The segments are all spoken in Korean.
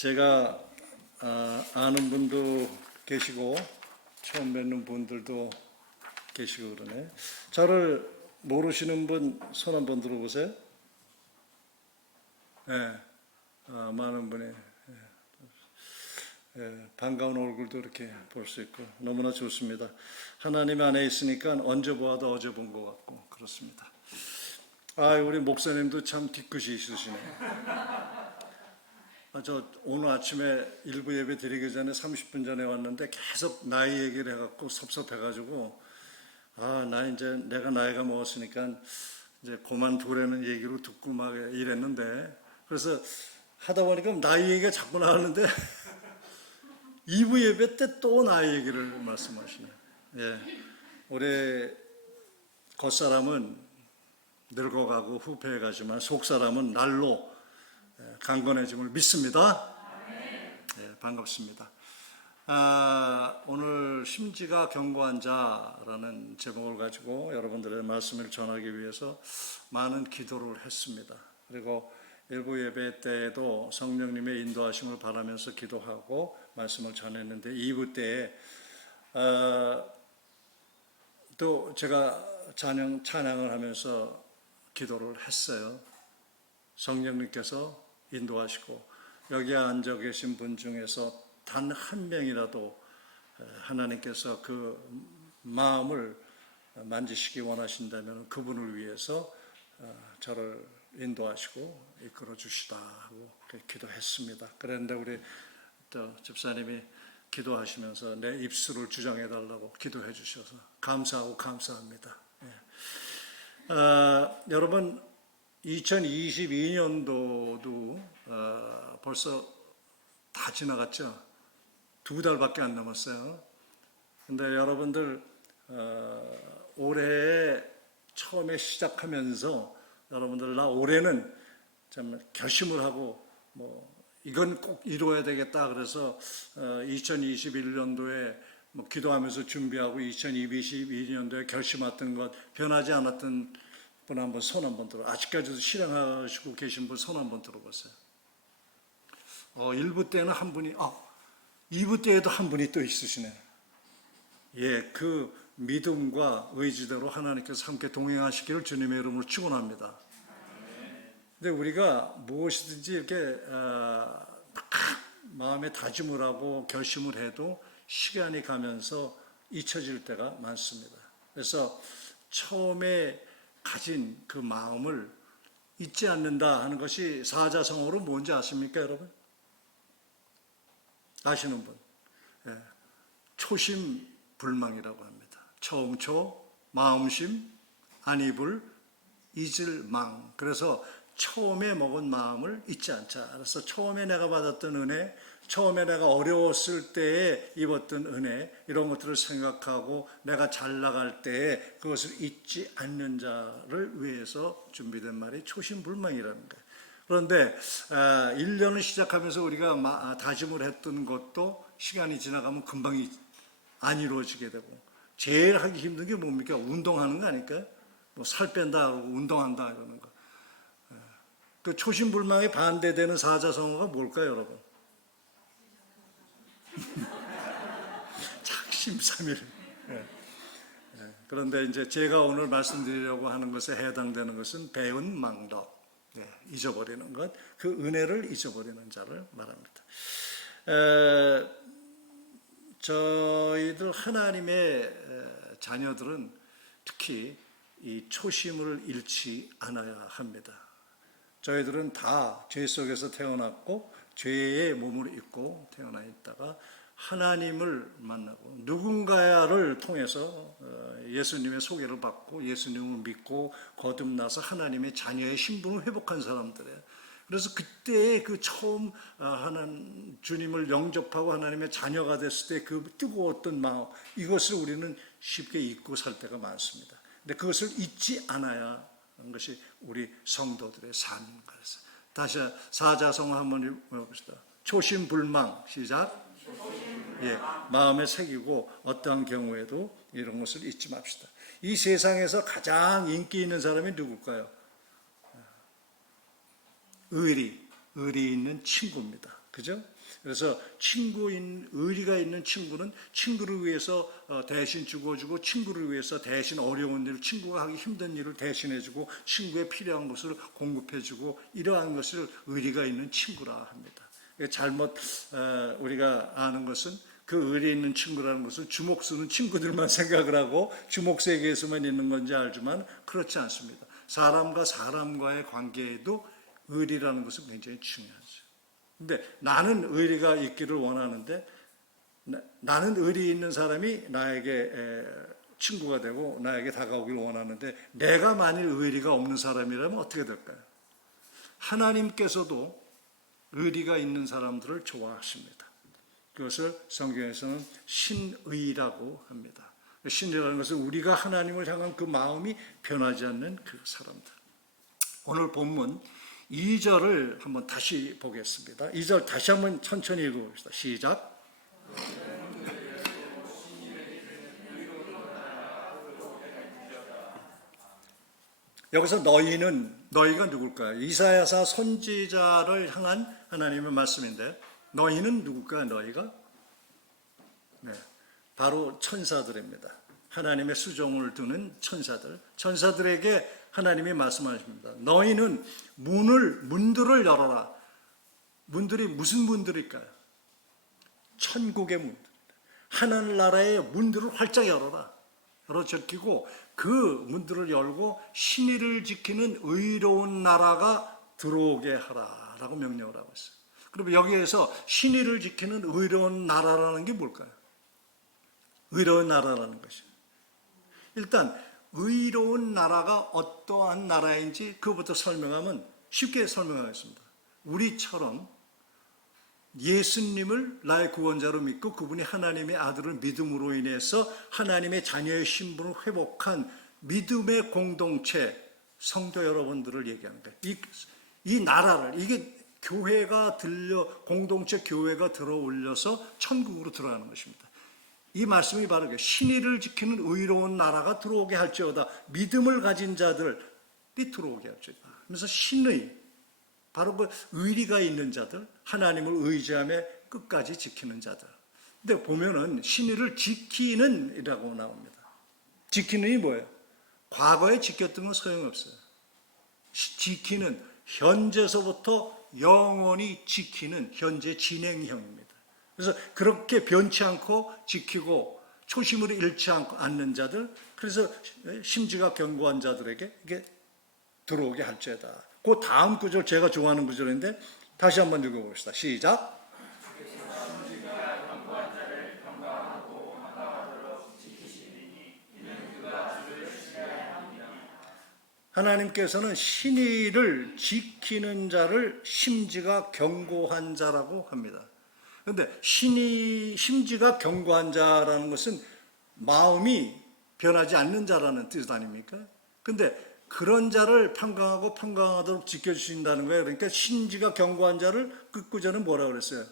제가 아는 분도 계시고 처음 뵙는 분들도 계시고 그러네. 저를 모르시는 분 손 한번 들어보세요. 네, 많은 분이 반가운 얼굴도 이렇게 볼 수 있고 너무나 좋습니다. 하나님 안에 있으니까 언제 보아도 어제 본 것 같고 그렇습니다. 우리 목사님도 참 뒤끝이 있으시네. 저 오늘 아침에 일부 예배 드리기 전에 30분 전에 왔는데 계속 나이 얘기를 해갖고 섭섭해가지고 내가 나이가 먹었으니까 이제 그만두라는 얘기로 듣고 막 이랬는데, 그래서 하다 보니까 나이 얘기가 자꾸 나왔는데 2부 예배 때 또 나이 얘기를 말씀하시네. 올해 겉사람은 늙어가고 후패해가지만 속사람은 날로 강건해짐을 믿습니다. 반갑습니다. 오늘 심지가 견고한 자라는 제목을 가지고 여러분들의 말씀을 전하기 위해서 많은 기도를 했습니다. 그리고 일부 예배 때에도 성령님의 인도하심을 바라면서 기도하고 말씀을 전했는데 2부 때에 또 제가 찬양을 하면서 기도를 했어요. 성령님께서 인도하시고 여기에 앉아 계신 분 중에서 단 한 명이라도 하나님께서 그 마음을 만지시기 원하신다면 그분을 위해서 저를 인도하시고 이끌어 주시다 하고 기도했습니다. 그런데 우리 또 집사님이 기도하시면서 내 입술을 주장해 달라고 기도해 주셔서 감사하고 감사합니다. 여러분 2022년도도 벌써 다 지나갔죠. 2달밖에 안 남았어요. 근데 여러분들 올해 처음에 시작하면서 여러분들 올해는 참 결심을 하고 이건 꼭 이루어야 되겠다 그래서 2021년도에 기도하면서 준비하고 2022년도에 결심했던 것 변하지 않았던 분 한번 손 한번 들어. 아직까지도 실행하시고 계신 분 손 한번 들어보세요. 1부 때는 한 분이, 2부 때에도 한 분이 또 있으시네. 그 믿음과 의지대로 하나님께서 함께 동행하시기를 주님의 이름으로 축원합니다. 근데 우리가 무엇이든지 이렇게 마음에 다짐을 하고 결심을 해도 시간이 가면서 잊혀질 때가 많습니다. 그래서 처음에 가진 그 마음을 잊지 않는다 하는 것이 사자성어로 뭔지 아십니까, 여러분? 아시는 분? 초심불망이라고 합니다. 처음초, 마음심, 안입을, 잊을망. 그래서 처음에 먹은 마음을 잊지 않자. 그래서 처음에 내가 받았던 은혜, 처음에 내가 어려웠을 때에 입었던 은혜, 이런 것들을 생각하고 내가 잘 나갈 때에 그것을 잊지 않는 자를 위해서 준비된 말이 초심불망이라는 거예요. 그런데 1년을 시작하면서 우리가 다짐을 했던 것도 시간이 지나가면 금방 안 이루어지게 되고, 제일 하기 힘든 게 뭡니까? 운동하는 거 아닐까요? 살 뺀다 하고 운동한다 이러는 거. 그 초심불망에 반대되는 사자성어가 뭘까요, 여러분? 작심삼일. 그런데 이제 제가 오늘 말씀드리려고 하는 것에 해당되는 것은 배은 망덕. 잊어버리는 것, 그 은혜를 잊어버리는 자를 말합니다. 저희들 하나님의 자녀들은 특히 이 초심을 잃지 않아야 합니다. 저희들은 다 죄 속에서 태어났고 죄의 몸을 입고 태어나 있다가 하나님을 만나고 누군가를 통해서 예수님의 소개를 받고 예수님을 믿고 거듭나서 하나님의 자녀의 신분을 회복한 사람들이에요. 그래서 그때의 그 처음 하나님 주님을 영접하고 하나님의 자녀가 됐을 때 그 뜨거웠던 마음, 이것을 우리는 쉽게 잊고 살 때가 많습니다. 근데 그것을 잊지 않아야 하는 것이 우리 성도들의 삶인 거예요. 다시 사자성어 한번 읽어봅시다. 초심불망, 시작. 마음에 새기고 어떠한 경우에도 이런 것을 잊지 맙시다. 이 세상에서 가장 인기 있는 사람이 누굴까요? 의리 있는 친구입니다. 그죠? 그래서 의리가 있는 친구는 친구를 위해서 대신 죽어주고, 친구를 위해서 대신 어려운 일, 친구가 하기 힘든 일을 대신해주고, 친구에 필요한 것을 공급해주고, 이러한 것을 의리가 있는 친구라 합니다. 잘못 우리가 아는 것은, 그 의리 있는 친구라는 것은 주먹 쓰는 친구들만 생각을 하고 주먹 세계에서만 있는 건지 알지만 그렇지 않습니다. 사람과 사람과의 관계에도 의리라는 것은 굉장히 중요하죠. 근데 나는 의리가 있기를 원하는데, 나는 의리 있는 사람이 나에게 친구가 되고 나에게 다가오길 원하는데, 내가 만일 의리가 없는 사람이라면 어떻게 될까요? 하나님께서도 의리가 있는 사람들을 좋아하십니다. 그것을 성경에서는 신의라고 합니다. 신이라는 것은 우리가 하나님을 향한 그 마음이 변하지 않는 그 사람들. 오늘 본문 2절을 한번 다시 보겠습니다. 2절 다시 한번 천천히 읽어봅시다. 시작. 여기서 너희가 누굴까요? 이사야서 선지자를 향한 하나님의 말씀인데, 너희는 누굴까요? 너희가? 네, 바로 천사들입니다. 하나님의 수종을 두는 천사들. 천사들에게 하나님이 말씀하십니다. 너희는 문들을 열어라. 문들이 무슨 문들일까요? 천국의 문들. 하늘나라의 문들을 활짝 열어라. 열어 제끼고 그 문들을 열고 신의를 지키는 의로운 나라가 들어오게 하라라고 명령을 하고 있어요. 그럼 여기에서 신의를 지키는 의로운 나라라는 게 뭘까요? 의로운 나라라는 것이, 일단 의로운 나라가 어떠한 나라인지 그것부터 설명하면 쉽게 설명하겠습니다. 우리처럼 예수님을 나의 구원자로 믿고 그분이 하나님의 아들을 믿음으로 인해서 하나님의 자녀의 신분을 회복한 믿음의 공동체 성도 여러분들을 얘기하는 거예요. 이 나라를, 이게 교회가 공동체 교회가 들어올려서 천국으로 들어가는 것입니다. 이 말씀이 바로 신의를 지키는 의로운 나라가 들어오게 할지어다. 믿음을 가진 자들이 들어오게 할지어다. 그래서 신의, 바로 그 의리가 있는 자들, 하나님을 의지하며 끝까지 지키는 자들. 근데 보면은 신의를 지키는 이라고 나옵니다. 지키는이 뭐예요? 과거에 지켰던 건 소용없어요. 지키는, 현재서부터 영원히 지키는 현재 진행형입니다. 그래서 그렇게 변치 않고 지키고 초심을 잃지 않는 자들, 그래서 심지가 견고한 자들에게 이게 들어오게 할지어다. 그 다음 구절, 제가 좋아하는 구절인데 다시 한번 읽어봅시다. 시작. 하나님께서는 신의를 지키는 자를 심지가 견고한 자라고 합니다. 그런데 심지가 견고한 자라는 것은 마음이 변하지 않는 자라는 뜻 아닙니까? 근데 그런 자를 평강하도록 지켜주신다는 거예요. 그러니까 심지가 견고한 자를 끝구절은 뭐라고 그랬어요?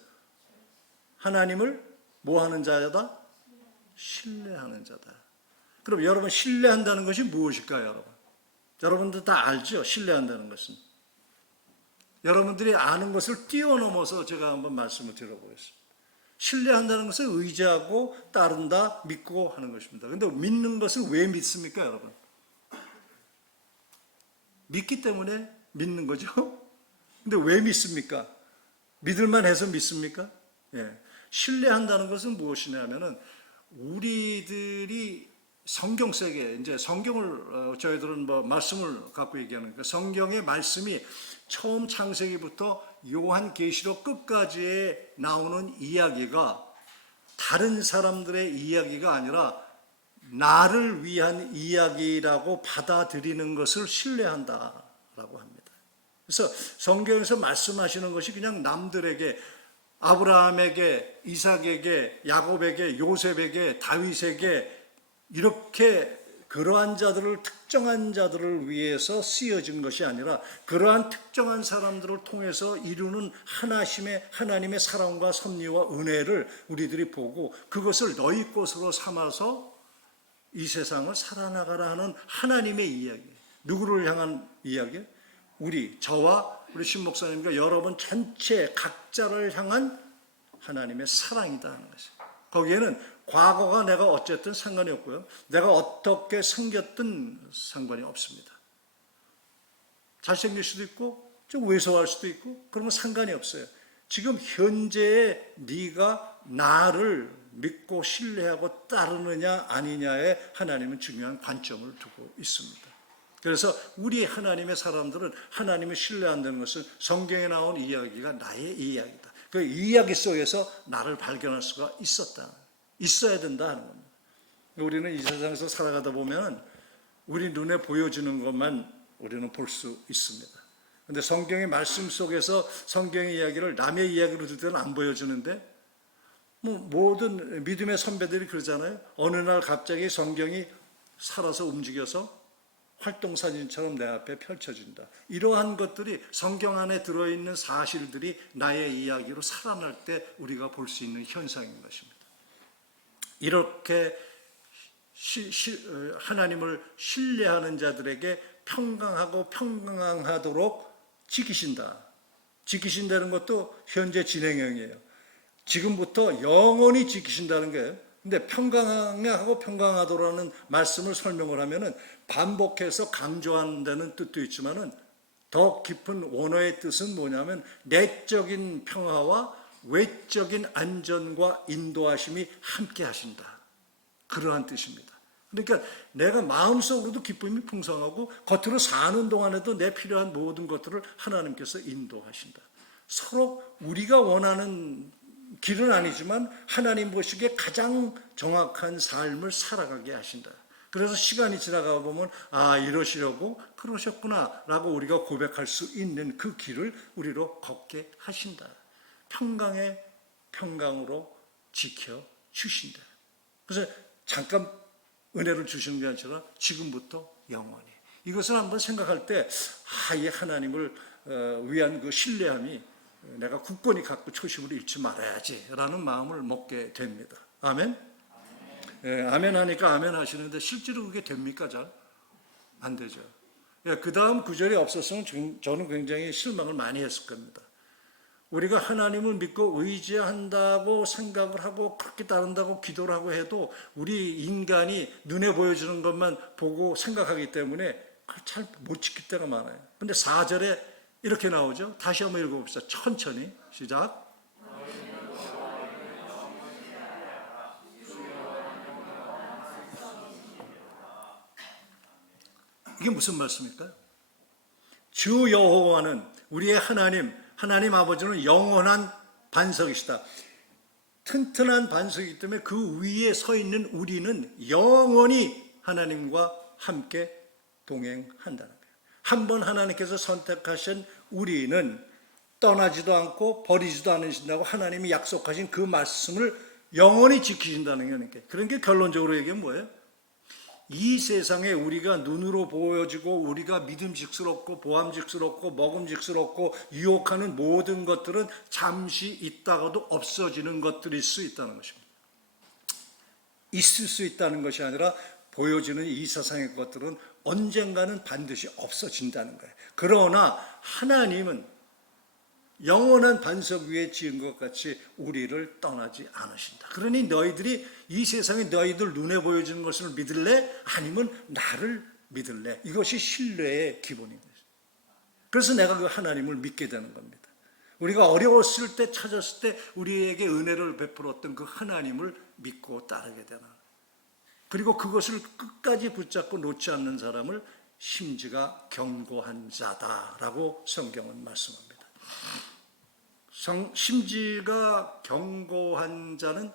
하나님을 뭐 하는 자다? 신뢰하는 자다. 그럼 여러분, 신뢰한다는 것이 무엇일까요, 여러분? 여러분들 다 알죠? 신뢰한다는 것은. 여러분들이 아는 것을 뛰어넘어서 제가 한번 말씀을 드려보겠습니다. 신뢰한다는 것은 의지하고 따른다, 믿고 하는 것입니다. 그런데 믿는 것을 왜 믿습니까, 여러분? 믿기 때문에 믿는 거죠. 근데 왜 믿습니까? 믿을만 해서 믿습니까? 예. 신뢰한다는 것은 무엇이냐면은 우리들이 성경 세계, 이제 성경을 저희들은 말씀을 갖고 얘기하는 거니까 성경의 말씀이 처음 창세기부터 요한계시록 끝까지에 나오는 이야기가 다른 사람들의 이야기가 아니라 나를 위한 이야기라고 받아들이는 것을 신뢰한다라고 합니다. 그래서 성경에서 말씀하시는 것이 그냥 남들에게, 아브라함에게, 이삭에게, 야곱에게, 요셉에게, 다윗에게 이렇게 그러한 자들을, 특정한 자들을 위해서 쓰여진 것이 아니라 그러한 특정한 사람들을 통해서 이루는 하나님의 사랑과 섭리와 은혜를 우리들이 보고 그것을 너희 것으로 삼아서 이 세상을 살아나가라 하는 하나님의 이야기. 누구를 향한 이야기? 저와 우리 신 목사님과 여러분 전체 각자를 향한 하나님의 사랑이다 하는 것이에요. 거기에는 과거가 내가 어쨌든 상관이 없고요. 내가 어떻게 생겼든 상관이 없습니다. 잘생길 수도 있고 좀 왜소할 수도 있고 그런 건 상관이 없어요. 지금 현재의 네가 나를 믿고 신뢰하고 따르느냐 아니냐에 하나님은 중요한 관점을 두고 있습니다. 그래서 우리 하나님의 사람들은 하나님을 신뢰한다는 것은 성경에 나온 이야기가 나의 이야기다. 그 이야기 속에서 나를 발견할 수가 있어야 된다 하는 겁니다. 우리는 이 세상에서 살아가다 보면 우리 눈에 보여지는 것만 우리는 볼 수 있습니다. 그런데 성경의 말씀 속에서 성경의 이야기를 남의 이야기로 들 때는 안 보여주는데 모든 믿음의 선배들이 그러잖아요. 어느 날 갑자기 성경이 살아서 움직여서 활동사진처럼 내 앞에 펼쳐진다. 이러한 것들이 성경 안에 들어있는 사실들이 나의 이야기로 살아날 때 우리가 볼 수 있는 현상인 것입니다. 이렇게 하나님을 신뢰하는 자들에게 평강하고 평강하도록 지키신다. 지키신다는 것도 현재 진행형이에요. 지금부터 영원히 지키신다는 거예요. 근데 평강하고 평강하도라는 말씀을 설명을 하면은 반복해서 강조한다는 뜻도 있지만은 더 깊은 원어의 뜻은 뭐냐면 내적인 평화와 외적인 안전과 인도하심이 함께 하신다. 그러한 뜻입니다. 그러니까 내가 마음속으로도 기쁨이 풍성하고 겉으로 사는 동안에도 내 필요한 모든 것들을 하나님께서 인도하신다. 서로 우리가 원하는 길은 아니지만 하나님 보시기에 가장 정확한 삶을 살아가게 하신다. 그래서 시간이 지나가 보면 이러시려고 그러셨구나 라고 우리가 고백할 수 있는 그 길을 우리로 걷게 하신다. 평강의 평강으로 지켜주신다. 그래서 잠깐 은혜를 주시는 게 아니라 지금부터 영원히. 이것을 한번 생각할 때 이 하나님을 위한 그 신뢰함이 내가 굳건히 갖고 초심을 잃지 말아야지 라는 마음을 먹게 됩니다. 아멘? 아멘 하니까 아멘 하시는데 실제로 그게 됩니까? 잘? 안 되죠. 그 다음 구절이 없었으면 저는 굉장히 실망을 많이 했을 겁니다. 우리가 하나님을 믿고 의지한다고 생각을 하고 그렇게 따른다고 기도를 하고 해도 우리 인간이 눈에 보여주는 것만 보고 생각하기 때문에 잘 못 지킬 때가 많아요. 근데 4절에 이렇게 나오죠. 다시 한번 읽어봅시다. 천천히 시작. 이게 무슨 말씀일까요? 주 여호와는 우리의 하나님 아버지는 영원한 반석이시다. 튼튼한 반석이기 때문에 그 위에 서 있는 우리는 영원히 하나님과 함께 동행한다는 거예요. 한번 하나님께서 선택하신 우리는 떠나지도 않고 버리지도 않으신다고 하나님이 약속하신 그 말씀을 영원히 지키신다는 거니까. 그런 게 결론적으로 얘기하면 뭐예요? 이 세상에 우리가 눈으로 보여지고 우리가 믿음직스럽고 보암직스럽고 먹음직스럽고 유혹하는 모든 것들은 잠시 있다가도 없어지는 것들일 수 있다는 것입니다. 있을 수 있다는 것이 아니라 보여지는 이 세상의 것들은 언젠가는 반드시 없어진다는 거예요. 그러나 하나님은 영원한 반석 위에 지은 것 같이 우리를 떠나지 않으신다. 그러니 너희들이 이 세상에 너희들 눈에 보여지는 것을 믿을래? 아니면 나를 믿을래? 이것이 신뢰의 기본인 거죠. 그래서 내가 그 하나님을 믿게 되는 겁니다. 우리가 어려웠을 때 찾았을 때 우리에게 은혜를 베풀었던 그 하나님을 믿고 따르게 되는, 그리고 그것을 끝까지 붙잡고 놓지 않는 사람을 심지가 견고한 자다라고 성경은 말씀합니다. 심지가 견고한 자는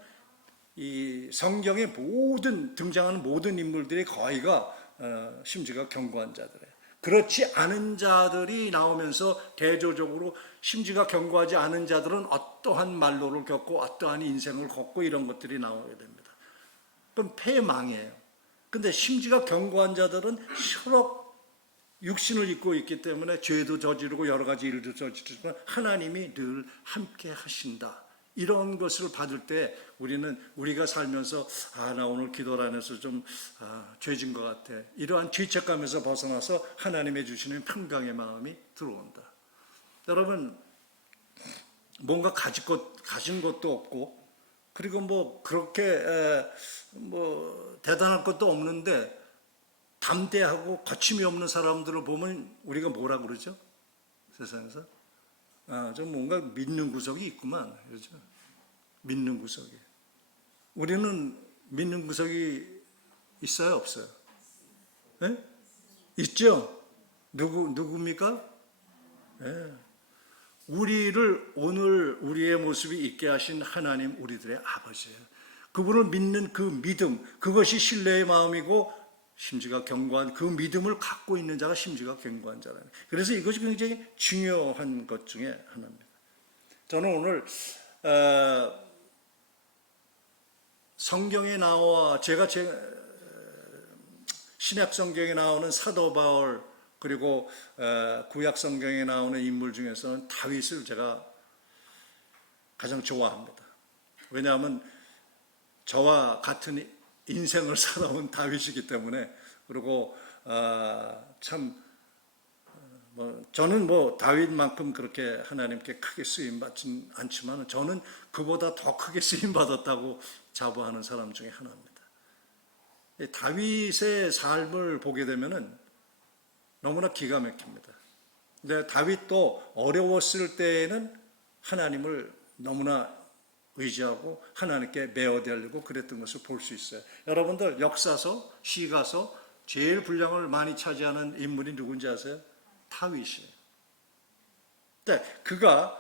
이 성경의 모든 등장하는 모든 인물들의 거의가 심지가 견고한 자들이에요. 그렇지 않은 자들이 나오면서 대조적으로 심지가 견고하지 않은 자들은 어떠한 말로를 겪고 어떠한 인생을 걷고 이런 것들이 나오게 됩니다. 그럼 패망이에요. 근데 심지가 견고한 자들은 서로 육신을 입고 있기 때문에 죄도 저지르고 여러 가지 일도 저지르지만 하나님이 늘 함께 하신다. 이런 것을 받을 때 우리가 살면서 나 오늘 기도를 안 해서 좀 죄진 것 같아. 이러한 죄책감에서 벗어나서 하나님의 주시는 평강의 마음이 들어온다. 여러분, 뭔가 가진 것도 없고, 그리고 뭐 그렇게 뭐 대단한 것도 없는데 담대하고 거침이 없는 사람들을 보면 우리가 뭐라 그러죠? 세상에서 좀 뭔가 믿는 구석이 있구만, 그렇죠? 믿는 구석이. 우리는 믿는 구석이 있어요, 없어요? 네? 있죠? 누굽니까? 네. 우리를 오늘 우리의 모습이 있게 하신 하나님, 우리들의 아버지예요. 그분을 믿는 그 믿음, 그것이 신뢰의 마음이고 심지가 견고한 그 믿음을 갖고 있는 자가 심지가 견고한 자라는. 그래서 이것이 굉장히 중요한 것 중에 하나입니다. 저는 오늘 성경에 나와 제가 신약 성경에 나오는 사도 바울, 그리고 구약 성경에 나오는 인물 중에서는 다윗을 제가 가장 좋아합니다. 왜냐하면 저와 같은 인생을 살아온 다윗이기 때문에. 그리고 참 저는 뭐 다윗만큼 그렇게 하나님께 크게 쓰임 받진 않지만 저는 그보다 더 크게 쓰임 받았다고 자부하는 사람 중에 하나입니다. 다윗의 삶을 보게 되면은 너무나 기가 막힙니다. 근데 다윗도 어려웠을 때에는 하나님을 너무나 의지하고 하나님께 매어들고 그랬던 것을 볼 수 있어요. 여러분들 역사서, 시가서 제일 분량을 많이 차지하는 인물이 누군지 아세요? 다윗이에요. 근데 그가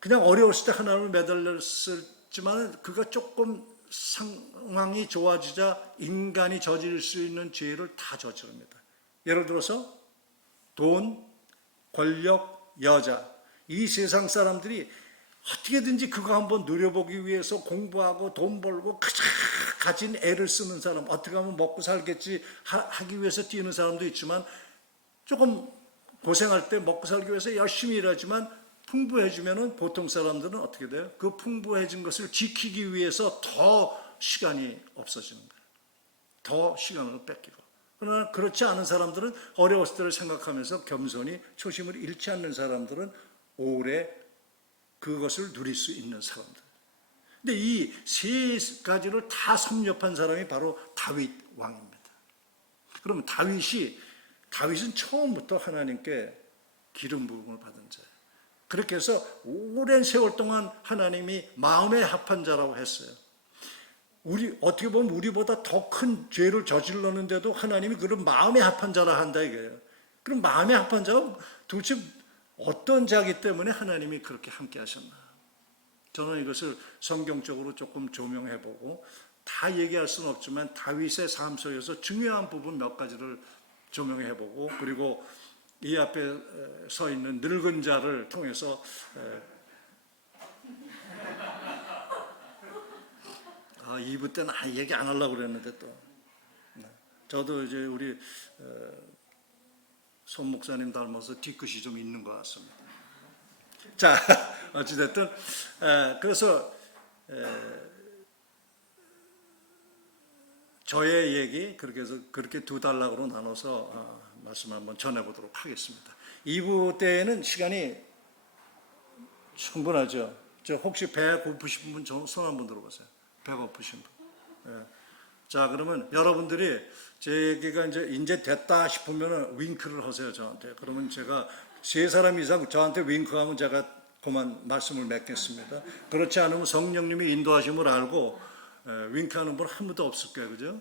그냥 어려웠을 때 하나님을 매달렸지만 그가 조금 상황이 좋아지자 인간이 저지를 수 있는 죄를 다 저지릅니다. 예를 들어서 돈, 권력, 여자, 이 세상 사람들이 어떻게든지 그거 한번 누려보기 위해서 공부하고 돈 벌고 가진 애를 쓰는 사람, 어떻게 하면 먹고 살겠지 하기 위해서 뛰는 사람도 있지만 조금 고생할 때 먹고 살기 위해서 열심히 일하지만 풍부해지면 보통 사람들은 어떻게 돼요? 그 풍부해진 것을 지키기 위해서 더 시간이 없어지는 거예요. 더 시간을 뺏기고. 그러나 그렇지 않은 사람들은 어려웠을 때를 생각하면서 겸손히 초심을 잃지 않는 사람들은 오래 그것을 누릴 수 있는 사람들. 근데 이 세 가지를 다 섭렵한 사람이 바로 다윗 왕입니다. 그러면 다윗은 처음부터 하나님께 기름 부음을 받은 자예요. 그렇게 해서 오랜 세월 동안 하나님이 마음에 합한 자라고 했어요. 어떻게 보면 우리보다 더 큰 죄를 저질렀는데도 하나님이 그런 마음에 합한 자라 한다 이거예요. 그럼 마음에 합한 자가 도대체 어떤 자기 때문에 하나님이 그렇게 함께 하셨나? 저는 이것을 성경적으로 조금 조명해보고 다 얘기할 수는 없지만 다윗의 삶 속에서 중요한 부분 몇 가지를 조명해보고 그리고 이 앞에 서 있는 늙은 자를 통해서 2부 때는 얘기 안 하려고 그랬는데 또 저도 이제 우리 손 목사님 닮아서 뒤끝이 좀 있는 것 같습니다. 자, 어찌됐든 그래서 저의 얘기 그렇게 해서 그렇게 두 단락으로 나눠서 말씀 한번 전해보도록 하겠습니다. 2부 때에는 시간이 충분하죠. 저 혹시 배 고프신 분 손 한번 들어보세요. 배가 고프신 분. 예. 자, 그러면 여러분들이 제 얘기가 이제 됐다 싶으면 윙크를 하세요, 저한테. 그러면 제가 세 사람 이상 저한테 윙크하면 제가 그만 말씀을 맺겠습니다. 그렇지 않으면 성령님이 인도하심을 알고 윙크하는 분 한 분도 없을 거예요, 그죠?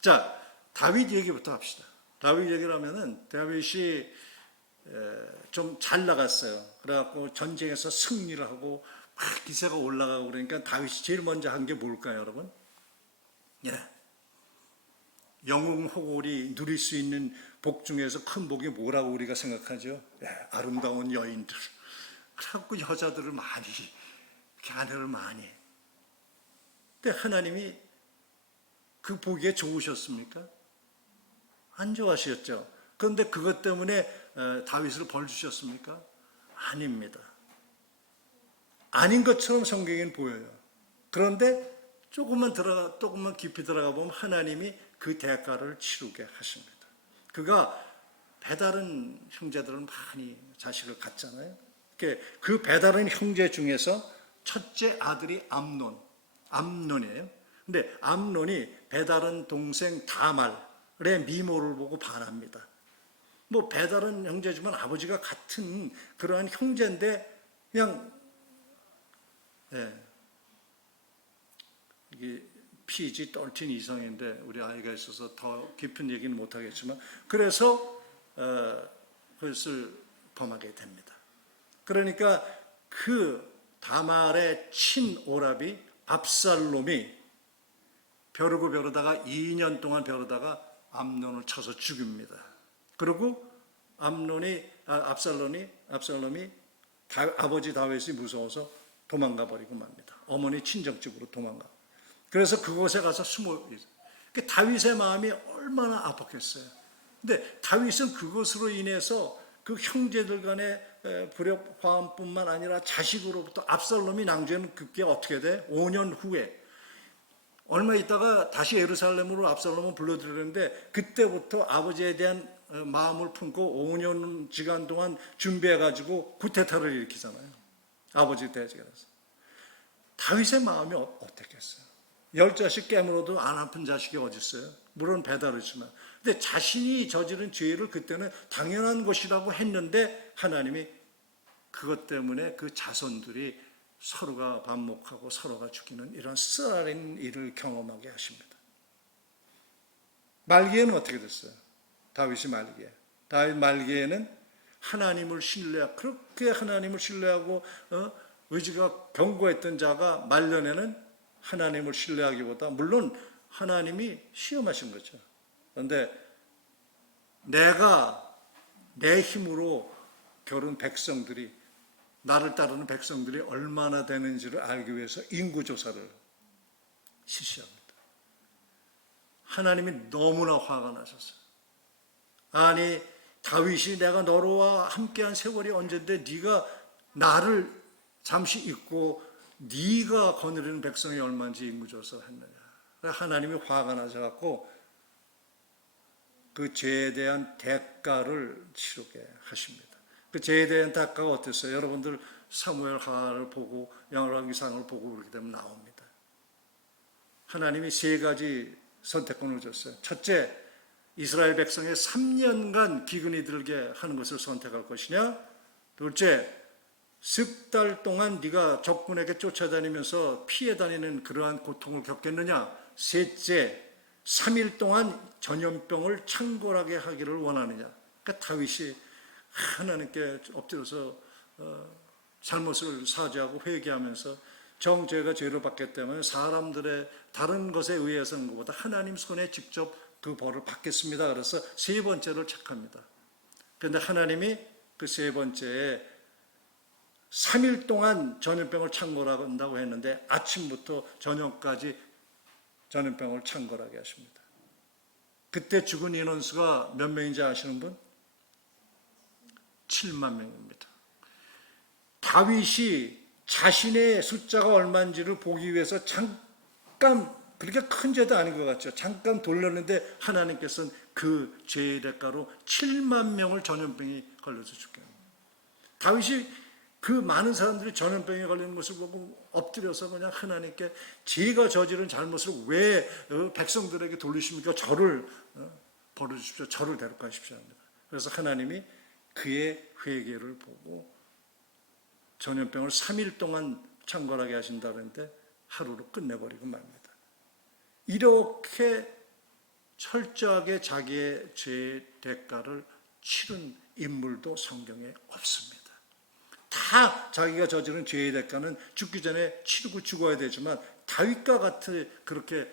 자, 다윗 얘기부터 합시다. 다윗 얘기를 하면은 다윗이 좀 잘 나갔어요. 그래갖고 전쟁에서 승리를 하고 막 기세가 올라가고 그러니까 다윗이 제일 먼저 한 게 뭘까요, 여러분? 예. 영웅호골이 누릴 수 있는 복 중에서 큰 복이 뭐라고 우리가 생각하죠? 예, 아름다운 여인들. 그래갖고 여자들을 많이, 이렇게 아내를 많이. 근데 하나님이 그 보기에 좋으셨습니까? 안 좋아하셨죠. 그런데 그것 때문에 다윗을 벌 주셨습니까? 아닙니다. 아닌 것처럼 성경에는 보여요. 그런데 조금만 깊이 들어가 보면 하나님이 그 대가를 치르게 하십니다. 그가 배다른 형제들은 많이 자식을 갖잖아요. 그 배다른 형제 중에서 첫째 아들이 암논이에요. 근데 암논이 배다른 동생 다말의 미모를 보고 반합니다. 뭐 배다른 형제지만 아버지가 같은 그러한 형제인데 그냥 이게 PG-13 이상인데 우리 아이가 있어서 더 깊은 얘기는 못하겠지만 그래서 그것을 범하게 됩니다. 그러니까 그 다말의 친오랍이 압살롬이 벼르다가 2년 동안 벼르다가 암논을 쳐서 죽입니다. 그리고 압살롬이 아버지 다윗이 무서워서 도망가 버리고 맙니다. 어머니 친정집으로 도망가. 그래서 그곳에 가서 숨어 있어요. 다윗의 마음이 얼마나 아팠겠어요. 근데 다윗은 그것으로 인해서 그 형제들 간의 불협화음뿐만 아니라 자식으로부터 압살롬이 낭주하면 그게 어떻게 돼? 5년 후에 얼마 있다가 다시 예루살렘으로 압살롬을 불러들였는데 그때부터 아버지에 대한 마음을 품고 5년 시간 동안 준비해가지고 쿠데타를 일으키잖아요. 아버지 대적에서. 다윗의 마음이 어땠겠어요? 10자식 깨물어도 안 아픈 자식이 어디 있어요? 물론 배다르지만. 근데 자신이 저지른 죄를 그때는 당연한 것이라고 했는데 하나님이 그것 때문에 그 자손들이 서로가 반목하고 서로가 죽이는 이런 쓰라린 일을 경험하게 하십니다. 말기에는 어떻게 됐어요? 다윗이 말기에는 하나님을 그렇게 하나님을 신뢰하고 의지가 견고했던 자가 말년에는 하나님을 신뢰하기보다 물론 하나님이 시험하신 거죠. 그런데 내 힘으로 나를 따르는 백성들이 얼마나 되는지를 알기 위해서 인구조사를 실시합니다. 하나님이 너무나 화가 나셨어요. 아니 다윗이 내가 너와 함께한 세월이 언젠데 네가 나를 잠시 잊고 네가 거느리는 백성이 얼마인지 인구조사를 했느냐. 하나님이 화가 나셔갖고 그 죄에 대한 대가를 치르게 하십니다. 그 죄에 대한 대가가 어땠어요? 여러분들 사무엘하를 보고 열왕기상을 보고 그렇게 되면 나옵니다. 하나님이 3가지 선택권을 줬어요. 첫째, 이스라엘 백성의 3년간 기근이 들게 하는 것을 선택할 것이냐? 둘째, 10달 동안 네가 적군에게 쫓아다니면서 피해 다니는 그러한 고통을 겪겠느냐? 셋째, 3일 동안 전염병을 창궐하게 하기를 원하느냐? 그러니까 다윗이 하나님께 엎드려서 잘못을 사죄하고 회개하면서 정죄가 죄를 받기 때문에 사람들의 다른 것에 의해서는 것보다 하나님 손에 직접 그 벌을 받겠습니다. 그래서 3번째를 택합니다. 그런데 하나님이 그 3번째에 3일 동안 전염병을 창궐한다고 했는데 아침부터 저녁까지 전염병을 창궐하게 하십니다. 그때 죽은 인원수가 몇 명인지 아시는 분? 7만 명입니다. 다윗이 자신의 숫자가 얼마인지를 보기 위해서 잠깐, 그렇게 큰 죄도 아닌 것 같죠. 잠깐 돌렸는데 하나님께서는 그 죄의 대가로 7만 명을 전염병이 걸려서 죽게 합니다. 다윗이 그 많은 사람들이 전염병에 걸리는 것을 보고 엎드려서 그냥 하나님께 제가 저지른 잘못을 왜 백성들에게 돌리십니까? 저를 벌어주십시오. 저를 데려가십시오 합니다. 그래서 하나님이 그의 회개를 보고 전염병을 3일 동안 창궐하게 하신다는데 하루로 끝내버리고 맙니다. 이렇게 철저하게 자기의 죄의 대가를 치른 인물도 성경에 없습니다. 다 자기가 저지른 죄의 대가는 죽기 전에 치르고 죽어야 되지만 다윗과 같이 그렇게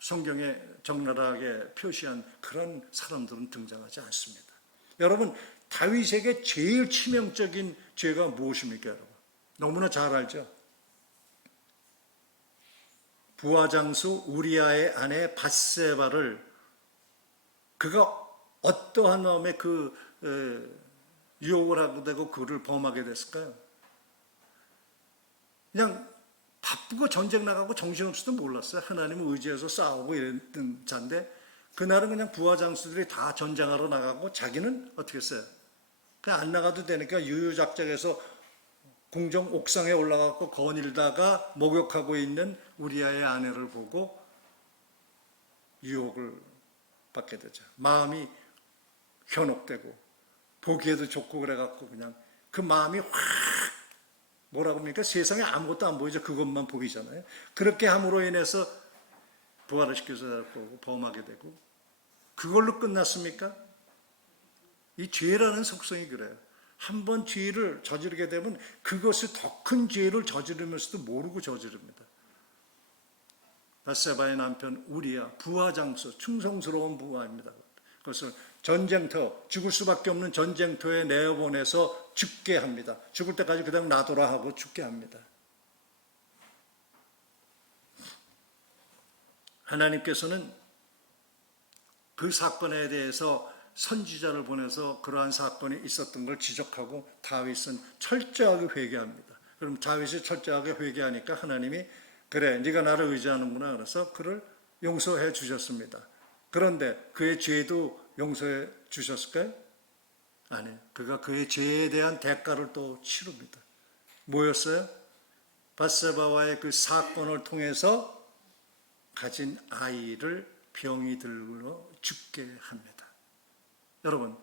성경에 적나라하게 표시한 그런 사람들은 등장하지 않습니다. 여러분, 다윗에게 제일 치명적인 죄가 무엇입니까, 여러분? 너무나 잘 알죠? 부하장수 우리아의 아내 밧세바를 그가 어떠한 마음에 유혹을 하게 되고 그를 범하게 됐을까요? 그냥 바쁘고 전쟁 나가고 정신없이도 몰랐어요. 하나님을 의지해서 싸우고 이랬던 자인데 그날은 그냥 부하 장수들이 다 전쟁하러 나가고 자기는 어떻게 했어요? 그냥 안 나가도 되니까 유유작작해서 궁정 옥상에 올라가고 거닐다가 목욕하고 있는 우리아의 아내를 보고 유혹을 받게 되죠. 마음이 현혹되고 보기에도 좋고 그래갖고 그냥 그 마음이 확 뭐라고 합니까? 세상에 아무것도 안 보이죠. 그것만 보이잖아요. 그렇게 함으로 인해서 부활을 시켜서 범하게 되고 그걸로 끝났습니까? 이 죄라는 속성이 그래요. 한번 죄를 저지르게 되면 그것을 더 큰 죄를 저지르면서도 모르고 저지릅니다. 밧세바의 남편 우리야 부하 장수, 충성스러운 부하입니다. 그것을 전쟁터, 죽을 수밖에 없는 전쟁터에 내어보내서 죽게 합니다. 죽을 때까지 그냥 놔둬라 하고 죽게 합니다. 하나님께서는 그 사건에 대해서 선지자를 보내서 그러한 사건이 있었던 걸 지적하고 다윗은 철저하게 회개합니다. 그럼 다윗이 철저하게 회개하니까 하나님이 그래 네가 나를 의지하는구나 그래서 그를 용서해 주셨습니다. 그런데 그의 죄도 용서해 주셨을까요? 아니요. 그가 그의 죄에 대한 대가를 또 치릅니다. 뭐였어요? 밧세바와의 그 사건을 통해서 가진 아이를 병이 들어 죽게 합니다. 여러분,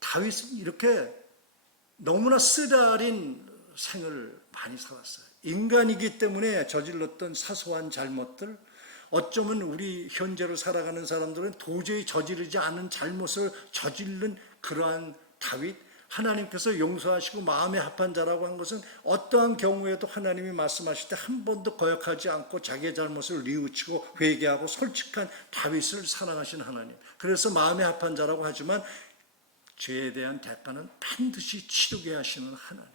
다윗은 이렇게 너무나 쓰라린 생을 많이 살았어요. 인간이기 때문에 저질렀던 사소한 잘못들, 어쩌면 우리 현재로 살아가는 사람들은 도저히 저지르지 않은 잘못을 저지른 그러한 다윗, 하나님께서 용서하시고 마음에 합한 자라고 한 것은 어떠한 경우에도 하나님이 말씀하실 때 한 번도 거역하지 않고 자기의 잘못을 뉘우치고 회개하고 솔직한 다윗을 사랑하신 하나님. 그래서 마음에 합한 자라고 하지만 죄에 대한 대가는 반드시 치르게 하시는 하나님.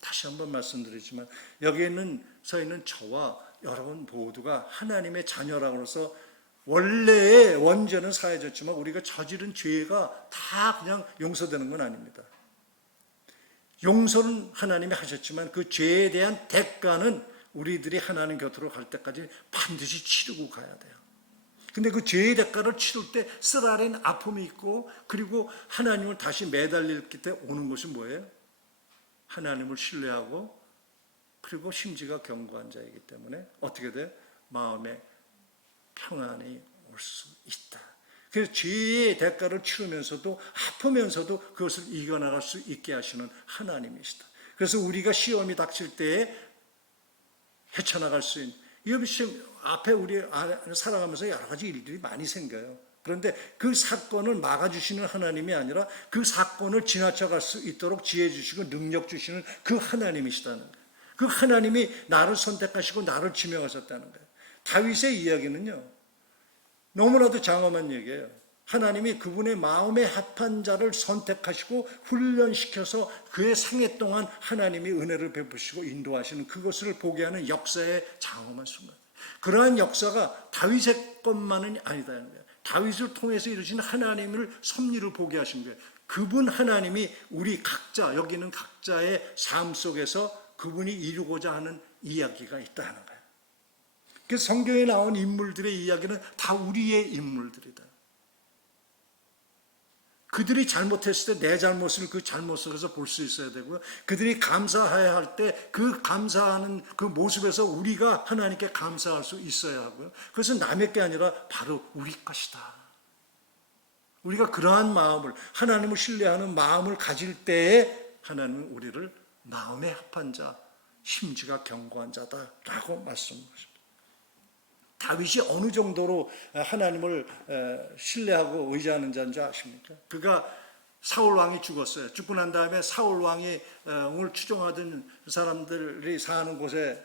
다시 한번 말씀드리지만 여기에 서 있는 저와 여러분 모두가 하나님의 자녀라고서 원래의 원죄는 사해졌지만 우리가 저지른 죄가 다 그냥 용서되는 건 아닙니다. 용서는 하나님이 하셨지만 그 죄에 대한 대가는 우리들이 하나님 곁으로 갈 때까지 반드시 치르고 가야 돼요. 근데 그 죄의 대가를 치를 때 쓰라린 아픔이 있고 그리고 하나님을 다시 매달릴 때 오는 것이 뭐예요? 하나님을 신뢰하고 그리고 심지가 견고한 자이기 때문에 어떻게 돼? 마음에 평안이 올 수 있다. 그래서 죄의 대가를 치르면서도 아프면서도 그것을 이겨나갈 수 있게 하시는 하나님이시다. 그래서 우리가 시험이 닥칠 때에 헤쳐나갈 수 있는 이 시험 앞에 우리 살아가면서 여러 가지 일들이 많이 생겨요. 그런데 그 사건을 막아주시는 하나님이 아니라 그 사건을 지나쳐갈 수 있도록 지혜 주시고 능력 주시는 그 하나님이시다는 거예요. 그 하나님이 나를 선택하시고 나를 지명하셨다는 거예요. 다윗의 이야기는요. 너무나도 장엄한 얘기예요. 하나님이 그분의 마음에 합한 자를 선택하시고 훈련시켜서 그의 생애 동안 하나님이 은혜를 베푸시고 인도하시는 그것을 보게 하는 역사의 장엄한 순간. 그러한 역사가 다윗의 것만은 아니다는 거예요. 다윗을 통해서 이루신 하나님을 섭리를 보게 하신 거예요. 그분 하나님이 우리 각자 여기 있는 각자의 삶 속에서 그분이 이루고자 하는 이야기가 있다는 거예요. 그래서 성경에 나온 인물들의 이야기는 다 우리의 인물들이다. 그들이 잘못했을 때 내 잘못을 그 잘못 속에서 볼 수 있어야 되고요. 그들이 감사해야 할 때 그 감사하는 그 모습에서 우리가 하나님께 감사할 수 있어야 하고요. 그것은 남의 게 아니라 바로 우리 것이다. 우리가 그러한 마음을 하나님을 신뢰하는 마음을 가질 때에 하나님은 우리를 마음에 합한 자, 심지가 견고한 자다라고 말씀하십니다. 다윗이 어느 정도로 하나님을 신뢰하고 의지하는 자인지 아십니까? 그가 사울 왕이 죽었어요. 죽고 난 다음에 사울 왕이 을 추종하던 사람들이 사는 곳에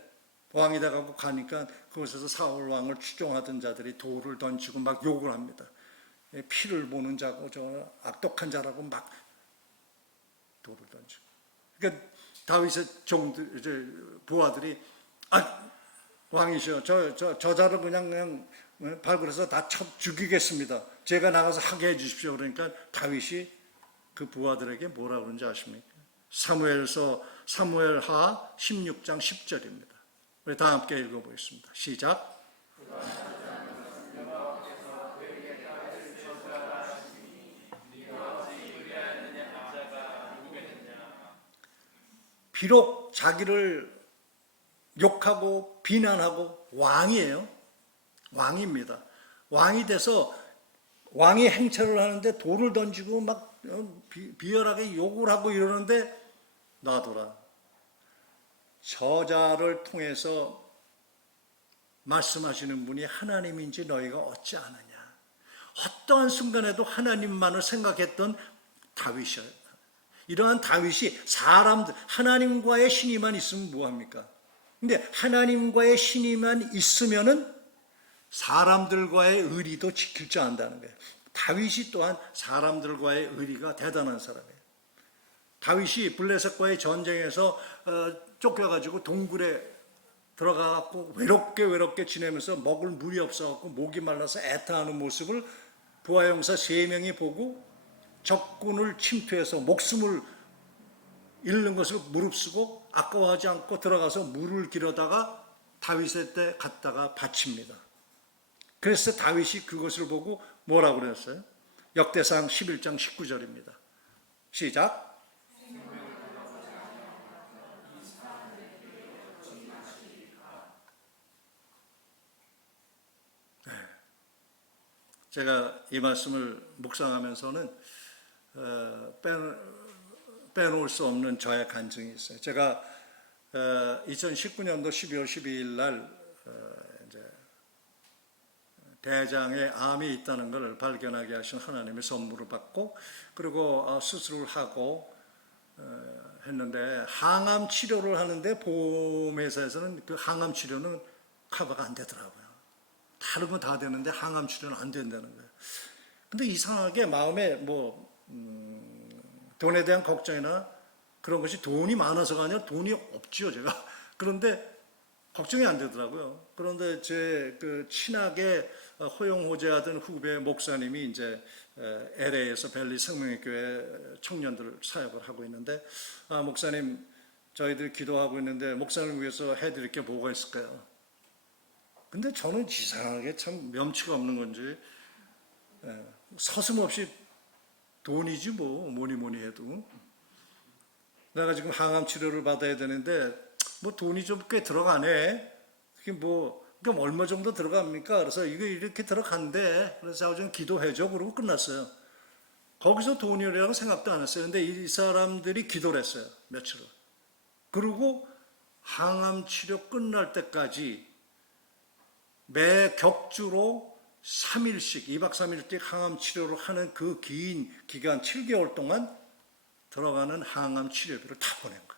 왕이 돼가고 가니까 그곳에서 사울 왕을 추종하던 자들이 돌을 던지고 막 욕을 합니다. 피를 보는 자고 저 악독한 자라고 막 돌을 던지고. 그러니까 다윗의 종들, 부하들이 왕이시여 저 자를 그냥 발굴해서 다 쳐 죽이겠습니다. 제가 나가서 하게 해 주십시오. 그러니까 다윗이 그 부하들에게 뭐라 그런지 아십니까? 사무엘하 16장 10절입니다. 우리 다 함께 읽어보겠습니다. 시작. 비록 자기를 욕하고 비난하고 왕이에요. 왕입니다. 왕이 돼서 왕이 행차를 하는데 돌을 던지고 막 비열하게 욕을 하고 이러는데 놔둬라. 저자를 통해서 말씀하시는 분이 하나님인지 너희가 어찌 아느냐. 어떠한 순간에도 하나님만을 생각했던 다윗이에요. 이러한 다윗이 하나님과의 신의만 있으면 뭐합니까? 근데 하나님과의 신의만 있으면은 사람들과의 의리도 지킬 줄 안다는 거예요. 다윗이 또한 사람들과의 의리가 대단한 사람이에요. 다윗이 블레셋과의 전쟁에서 쫓겨가지고 동굴에 들어가갖고 외롭게 지내면서 먹을 물이 없어갖고 목이 말라서 애타하는 모습을 부하용사 3명이 보고 적군을 침투해서 목숨을 잃는 것을 무릅쓰고 아까워하지 않고 들어가서 물을 기르다가 다윗의 때 갔다가 바칩니다. 그래서 다윗이 그것을 보고 뭐라고 그랬어요? 역대상 11장 19절입니다. 시작. 제가 이 말씀을 묵상하면서는 빼놓을 수 없는 저의 간증이 있어요. 제가 2019년도 12월 12일 날 이제 대장에 암이 있다는 것을 발견하게 하신 하나님의 선물을 받고 그리고 수술을 하고 했는데 항암 치료를 하는데 보험회사에서는 그 항암 치료는 커버가 안 되더라고요. 다른 건 다 되는데 항암 치료는 안 된다는 거예요. 근데 이상하게 마음에 돈에 대한 걱정이나 그런 것이 돈이 많아서가 아니라 돈이 없지요, 제가. 그런데 걱정이 안 되더라고요. 그런데 제 그 친하게 호용호재하던 후배 목사님이 이제 LA에서 벨리 생명의교회 청년들 사역을 하고 있는데, 목사님, 저희들 기도하고 있는데 목사님을 위해서 해드릴 게 뭐가 있을까요? 근데 저는 이상하게 참 명치가 없는 건지 서슴없이 돈이지 뭐니 해도 내가 지금 항암 치료를 받아야 되는데 뭐 돈이 좀 꽤 들어가네. 그게 그럼 얼마 정도 들어갑니까? 그래서 이거 이렇게 들어간대. 그래서 좀 기도해줘. 그러고 끝났어요. 거기서 돈이라고 생각도 안 했어요. 근데 이 사람들이 기도를 했어요. 며칠을. 그리고 항암 치료 끝날 때까지 매 격주로 3일씩 2박 3일씩 항암 치료를 하는 그 긴 기간 7개월 동안 들어가는 항암 치료비를 다 보낸 거예요.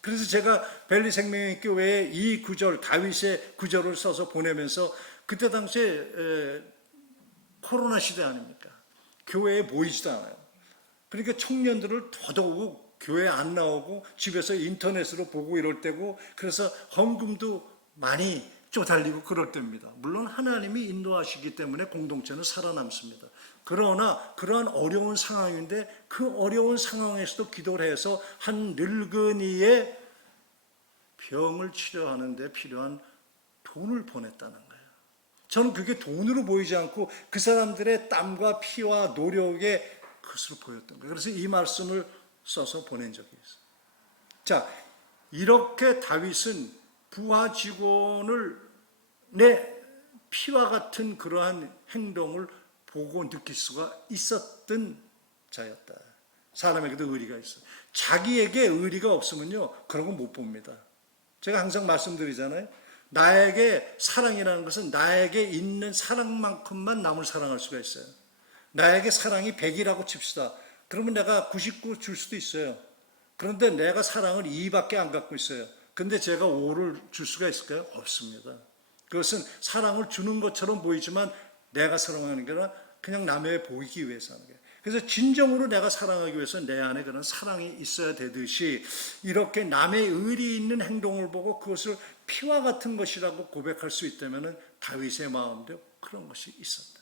그래서 제가 벨리 생명의 교회에 이 구절, 다윗의 구절을 써서 보내면서 그때 당시에 코로나 시대 아닙니까? 교회에 모이지도 않아요. 그러니까 청년들을 더더욱 교회 안 나오고 집에서 인터넷으로 보고 이럴 때고 그래서 헌금도 많이 쪼달리고 그럴 때입니다. 물론 하나님이 인도하시기 때문에 공동체는 살아남습니다. 그러나 그러한 어려운 상황인데 그 어려운 상황에서도 기도를 해서 한 늙은이의 병을 치료하는 데 필요한 돈을 보냈다는 거예요. 저는 그게 돈으로 보이지 않고 그 사람들의 땀과 피와 노력의 것으로 보였던 거예요. 그래서 이 말씀을 써서 보낸 적이 있어요. 자, 이렇게 다윗은 부하 직원을 내 피와 같은 그러한 행동을 보고 느낄 수가 있었던 자였다. 사람에게도 의리가 있어. 자기에게 의리가 없으면요, 그런 건 못 봅니다. 제가 항상 말씀드리잖아요. 나에게 사랑이라는 것은 나에게 있는 사랑만큼만 남을 사랑할 수가 있어요. 나에게 사랑이 100이라고 칩시다. 그러면 내가 99 줄 수도 있어요. 그런데 내가 사랑을 2밖에 안 갖고 있어요. 근데 제가 5를 줄 수가 있을까요? 없습니다. 그것은 사랑을 주는 것처럼 보이지만 내가 사랑하는 게 아니라 그냥 남에게 보이기 위해서 하는 거예요. 그래서 진정으로 내가 사랑하기 위해서 내 안에 그런 사랑이 있어야 되듯이 이렇게 남의 의리 있는 행동을 보고 그것을 피와 같은 것이라고 고백할 수 있다면 다윗의 마음도 그런 것이 있었다.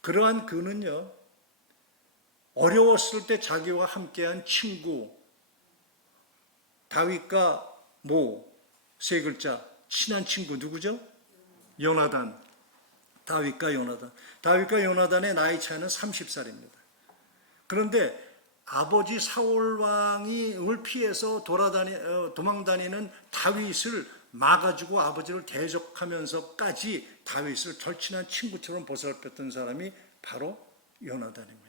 그러한 그는요, 어려웠을 때 자기와 함께한 친구, 다윗과 세 글자, 친한 친구 누구죠? 요나단. 다윗과 요나단의 나이 차이는 30살입니다. 그런데 아버지 사울 왕을 피해서 도망다니는 다윗을 막아주고 아버지를 대적하면서까지 다윗을 절친한 친구처럼 보살폈던 사람이 바로 요나단입니다.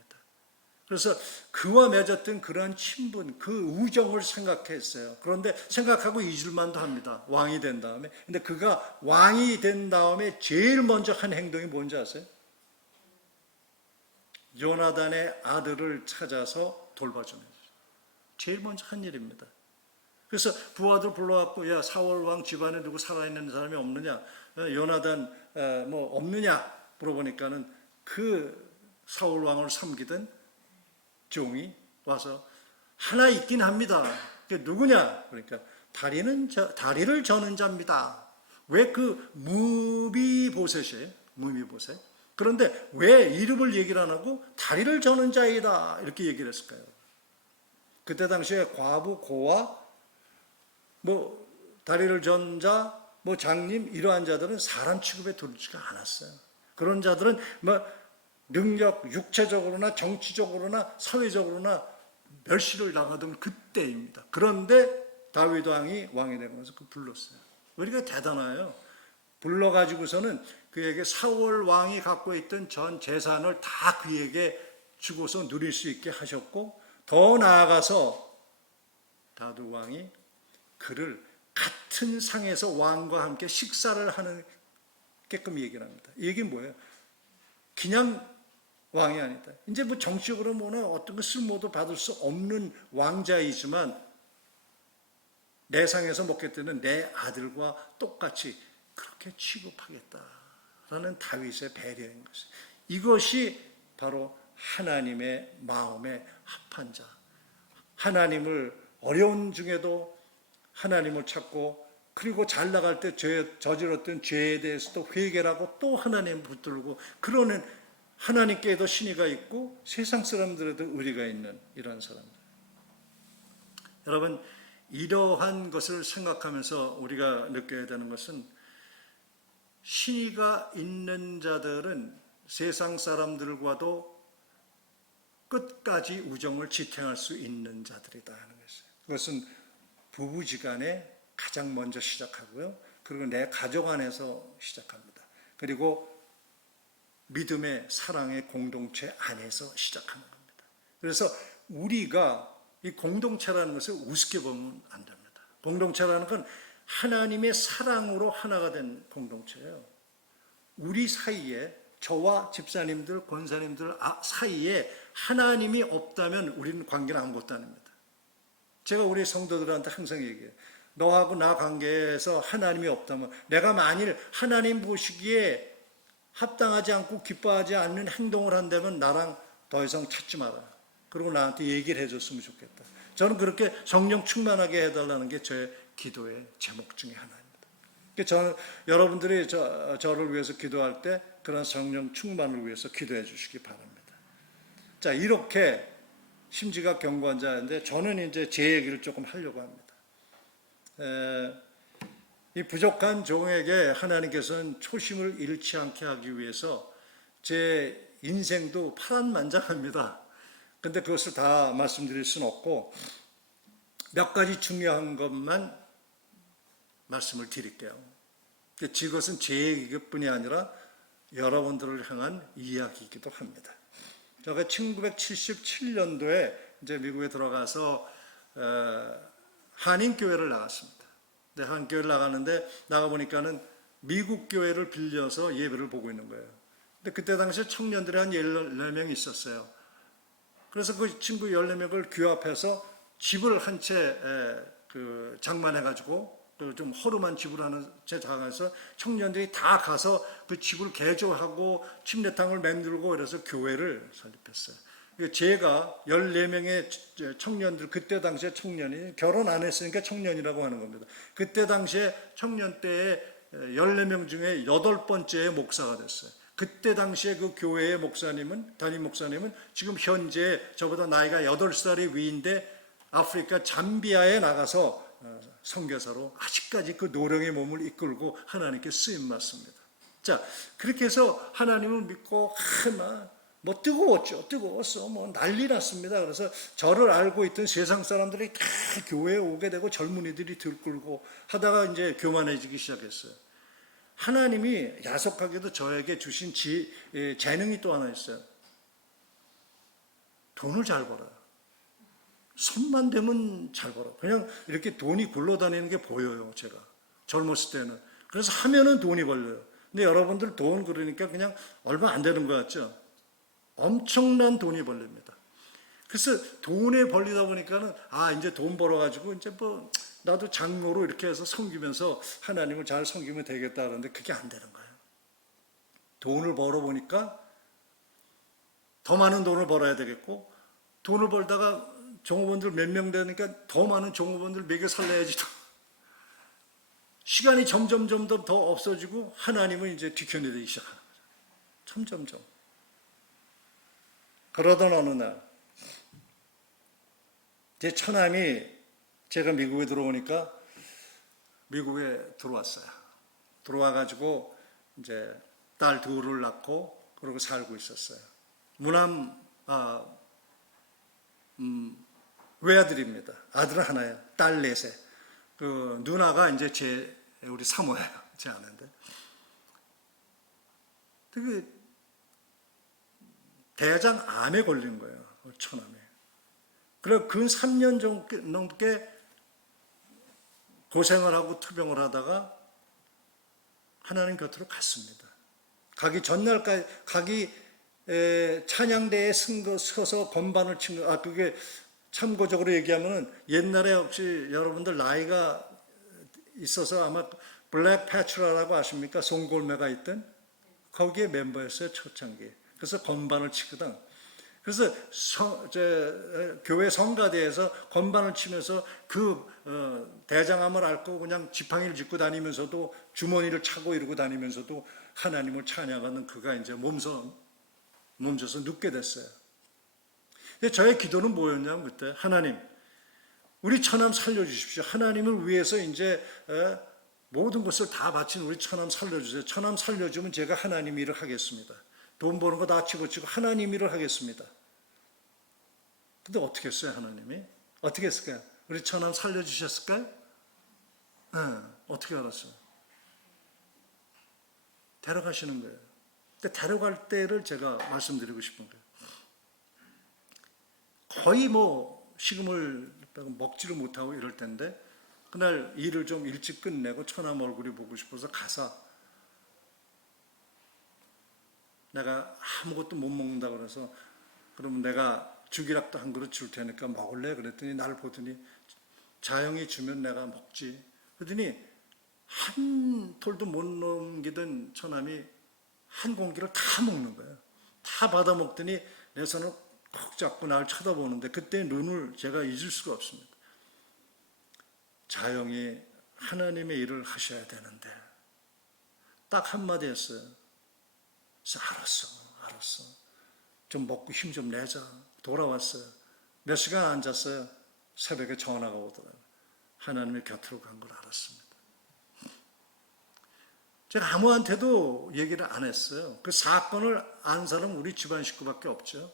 그래서 그와 맺었던 그러한 친분, 그 우정을 생각했어요. 그런데 생각하고 잊을만도 합니다. 왕이 된 다음에. 근데 그가 왕이 된 다음에 제일 먼저 한 행동이 뭔지 아세요? 요나단의 아들을 찾아서 돌봐주는 거죠. 제일 먼저 한 일입니다. 그래서 부하들 불러갖고, 야, 사울 왕 집안에 누구 살아있는 사람이 없느냐? 요나단 뭐 없느냐? 물어보니까는 그 사울 왕을 섬기던 종이 와서 하나 있긴 합니다. 그게 누구냐? 그러니까 다리를 저는 자입니다. 왜 그 무비보셋이에요? 무비보셋. 그런데 왜 이름을 얘기를 안 하고 다리를 저는 자이다 이렇게 얘기를 했을까요? 그때 당시에 과부, 고아, 뭐 다리를 전 자, 뭐 장님 이러한 자들은 사람 취급에 들지가 않았어요. 그런 자들은 뭐 능력, 육체적으로나 정치적으로나 사회적으로나 멸시를 당하던 그때입니다. 그런데 다윗 왕이 왕이 되면서 그 불렀어요. 우리가 대단해요. 불러가지고서는 그에게 사울 왕이 갖고 있던 전 재산을 다 그에게 주고서 누릴 수 있게 하셨고, 더 나아가서 다윗 왕이 그를 같은 상에서 왕과 함께 식사를 하게끔 얘기를 합니다. 이 얘기는 뭐예요? 그냥 왕이 아니다. 이제 뭐 정치적으로 뭐나 어떤 거 쓸모도 받을 수 없는 왕자이지만 내 상에서 먹겠다는 내 아들과 똑같이 그렇게 취급하겠다라는 다윗의 배려인 것이에요. 이것이 바로 하나님의 마음에 합한 자. 하나님을 어려운 중에도 하나님을 찾고, 그리고 잘 나갈 때 저질렀던 죄에 대해서도 회개를 하고 또 하나님 붙들고, 그러는 하나님께도 신의가 있고 세상 사람들에도 의리가 있는 이런 사람들. 여러분, 이러한 것을 생각하면서 우리가 느껴야 되는 것은, 신의가 있는 자들은 세상 사람들과도 끝까지 우정을 지탱할 수 있는 자들이다 하는 것이에요. 그것은 부부지간에 가장 먼저 시작하고요. 그리고 내 가족 안에서 시작합니다. 그리고 믿음의 사랑의 공동체 안에서 시작하는 겁니다. 그래서 우리가 이 공동체라는 것을 우습게 보면 안 됩니다. 공동체라는 건 하나님의 사랑으로 하나가 된 공동체예요. 우리 사이에, 저와 집사님들, 권사님들 사이에 하나님이 없다면 우리는 관계는 아무것도 아닙니다. 제가 우리 성도들한테 항상 얘기해요. 너하고 나 관계에서 하나님이 없다면, 내가 만일 하나님 보시기에 합당하지 않고 기뻐하지 않는 행동을 한다면 나랑 더 이상 찾지 마라. 그리고 나한테 얘기를 해줬으면 좋겠다. 저는 그렇게 성령 충만하게 해달라는 게 제 기도의 제목 중에 하나입니다. 저는 여러분들이 저를 위해서 기도할 때 그런 성령 충만을 위해서 기도해 주시기 바랍니다. 자, 이렇게 심지가 견고한 자인데 저는 이제 제 얘기를 조금 하려고 합니다. 이 부족한 종에게 하나님께서는 초심을 잃지 않게 하기 위해서 제 인생도 파란만장합니다. 근데 그것을 다 말씀드릴 수는 없고 몇 가지 중요한 것만 말씀을 드릴게요. 이것은 제 얘기뿐이 아니라 여러분들을 향한 이야기이기도 합니다. 제가 1977년도에 이제 미국에 들어가서 한인교회를 나갔습니다. 한교회를 나가는데 나가보니까는 미국 교회를 빌려서 예배를 보고 있는 거예요. 근데 그때 당시에 청년들이 한 14명 있었어요. 그래서 그 친구 14명을 규합해서 집을 한 채 장만해가지고 좀 허름한 집을 하는 채 장해서 청년들이 다 가서 그 집을 개조하고 침례탕을 만들고 그래서 교회를 설립했어요. 제가 14명의 청년들, 그때 당시에 청년이 결혼 안 했으니까 청년이라고 하는 겁니다. 그때 당시에 청년 때에 14명 중에 8번째의 목사가 됐어요. 그때 당시에 그 교회의 담임 목사님은 지금 현재 저보다 나이가 8살이 위인데 아프리카 잠비아에 나가서 선교사로 아직까지 그 노령의 몸을 이끌고 하나님께 쓰임 받습니다. 자, 그렇게 해서 하나님을 믿고 뭐 뜨거웠죠. 뜨거웠어. 뭐 난리 났습니다. 그래서 저를 알고 있던 세상 사람들이 다 교회에 오게 되고 젊은이들이 들끓고 하다가 이제 교만해지기 시작했어요. 하나님이 야속하게도 저에게 주신 재능이 또 하나 있어요. 돈을 잘 벌어요. 손만 대면 잘 벌어. 그냥 이렇게 돈이 굴러다니는 게 보여요, 제가. 젊었을 때는. 그래서 하면은 돈이 벌려요. 근데 여러분들 돈 그러니까 그냥 얼마 안 되는 것 같죠? 엄청난 돈이 벌립니다. 그래서 돈에 벌리다 보니까는 이제 돈 벌어가지고 이제 뭐 나도 장로로 이렇게 해서 섬기면서 하나님을 잘 섬기면 되겠다 그러는데 그게 안 되는 거예요. 돈을 벌어보니까 더 많은 돈을 벌어야 되겠고 돈을 벌다가 종업원들 몇 명 되니까 더 많은 종업원들 먹여 살려야지. 시간이 점점 더 없어지고 하나님은 이제 뒤편이 되기 시작하는 거죠. 점점점. 그러던 어느 날 제 처남이 제가 미국에 들어오니까 미국에 들어왔어요. 들어와가지고 이제 딸 둘을 낳고 그러고 살고 있었어요. 무남 외아들입니다. 아들은 하나예요. 딸 넷에. 그 누나가 이제 우리 사모예요. 제 아내인데. 되게 대장암에 걸린 거예요. 처남에. 그래 근 3년 넘게 고생을 하고 투병을 하다가 하나님 곁으로 갔습니다. 가기 전날까지 찬양대에 서서 건반을 친 거. 그게 참고적으로 얘기하면은 옛날에 혹시 여러분들 나이가 있어서 아마 블랙 패츄라라고 아십니까? 송골매가 있던 거기에 멤버였어요. 초창기에. 그래서 건반을 치거든. 그래서 교회 성가대에서 건반을 치면서 대장암을 앓고 그냥 지팡이를 짚고 다니면서도 주머니를 차고 이러고 다니면서도 하나님을 찬양하는 그가 이제 몸져서 눕게 됐어요. 근데 저의 기도는 뭐였냐면 그때 하나님 우리 처남 살려주십시오. 하나님을 위해서 이제 모든 것을 다 바친 우리 처남 살려주세요. 처남 살려주면 제가 하나님 일을 하겠습니다. 돈 버는 거 다 집어치고 하나님 일을 하겠습니다. 근데 어떻게 했어요 하나님이? 어떻게 했을까요? 우리 처남 살려주셨을까요? 네, 어떻게 알았어요? 데려가시는 거예요. 근데 데려갈 때를 제가 말씀드리고 싶은 거예요. 거의 뭐 식음을 먹지를 못하고 이럴 텐데 그날 일을 좀 일찍 끝내고 처남 얼굴이 보고 싶어서 가서 내가 아무것도 못 먹는다 그래서 그러면 내가 죽이락도 한 그릇 줄 테니까 먹을래? 그랬더니 나를 보더니 자영이 주면 내가 먹지. 그러더니 한 톨도 못 넘기던 처남이 한 공기를 다 먹는 거예요. 다 받아 먹더니 내 손을 콕 잡고 나를 쳐다보는데 그때 눈을 제가 잊을 수가 없습니다. 자영이 하나님의 일을 하셔야 되는데 딱 한마디 했어요. 그래서 알았어. 좀 먹고 힘 좀 내자. 돌아왔어요. 몇 시간 앉았어요. 새벽에 전화가 오더라고요. 하나님의 곁으로 간 걸 알았습니다. 제가 아무한테도 얘기를 안 했어요. 그 사건을 안 사람은 우리 집안 식구밖에 없죠.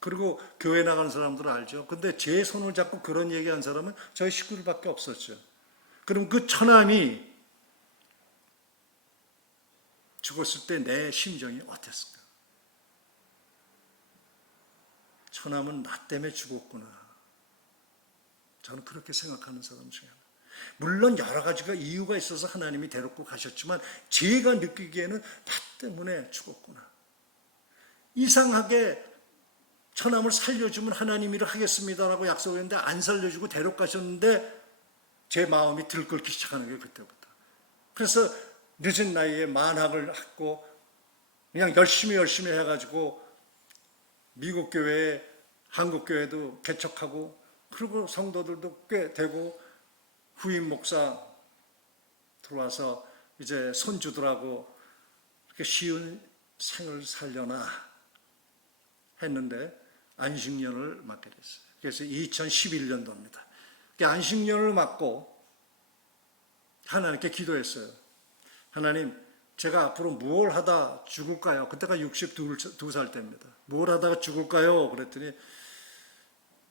그리고 교회 나가는 사람들은 알죠. 근데 제 손을 잡고 그런 얘기한 사람은 저희 식구들밖에 없었죠. 그럼 그 처남이 죽었을 때 내 심정이 어땠을까? 처남은 나 때문에 죽었구나. 저는 그렇게 생각하는 사람 중에 하나. 물론 여러 가지가 이유가 있어서 하나님이 데리고 가셨지만 제가 느끼기에는 나 때문에 죽었구나. 이상하게 처남을 살려주면 하나님 일을 하겠습니다라고 약속했는데 안 살려주고 데려가셨는데 제 마음이 들끓기 시작하는 게 그때부터. 그래서 늦은 나이에 만학을 했고 그냥 열심히 해가지고 미국 교회에 한국 교회도 개척하고 그리고 성도들도 꽤 되고 후임 목사 들어와서 이제 손주들하고 이렇게 쉬운 생을 살려나 했는데 안식년을 맞게 됐어요. 그래서 2011년도입니다. 안식년을 맞고 하나님께 기도했어요. 하나님, 제가 앞으로 무엇을 하다 죽을까요? 그때가 62살 때입니다. 뭘 하다가 죽을까요? 그랬더니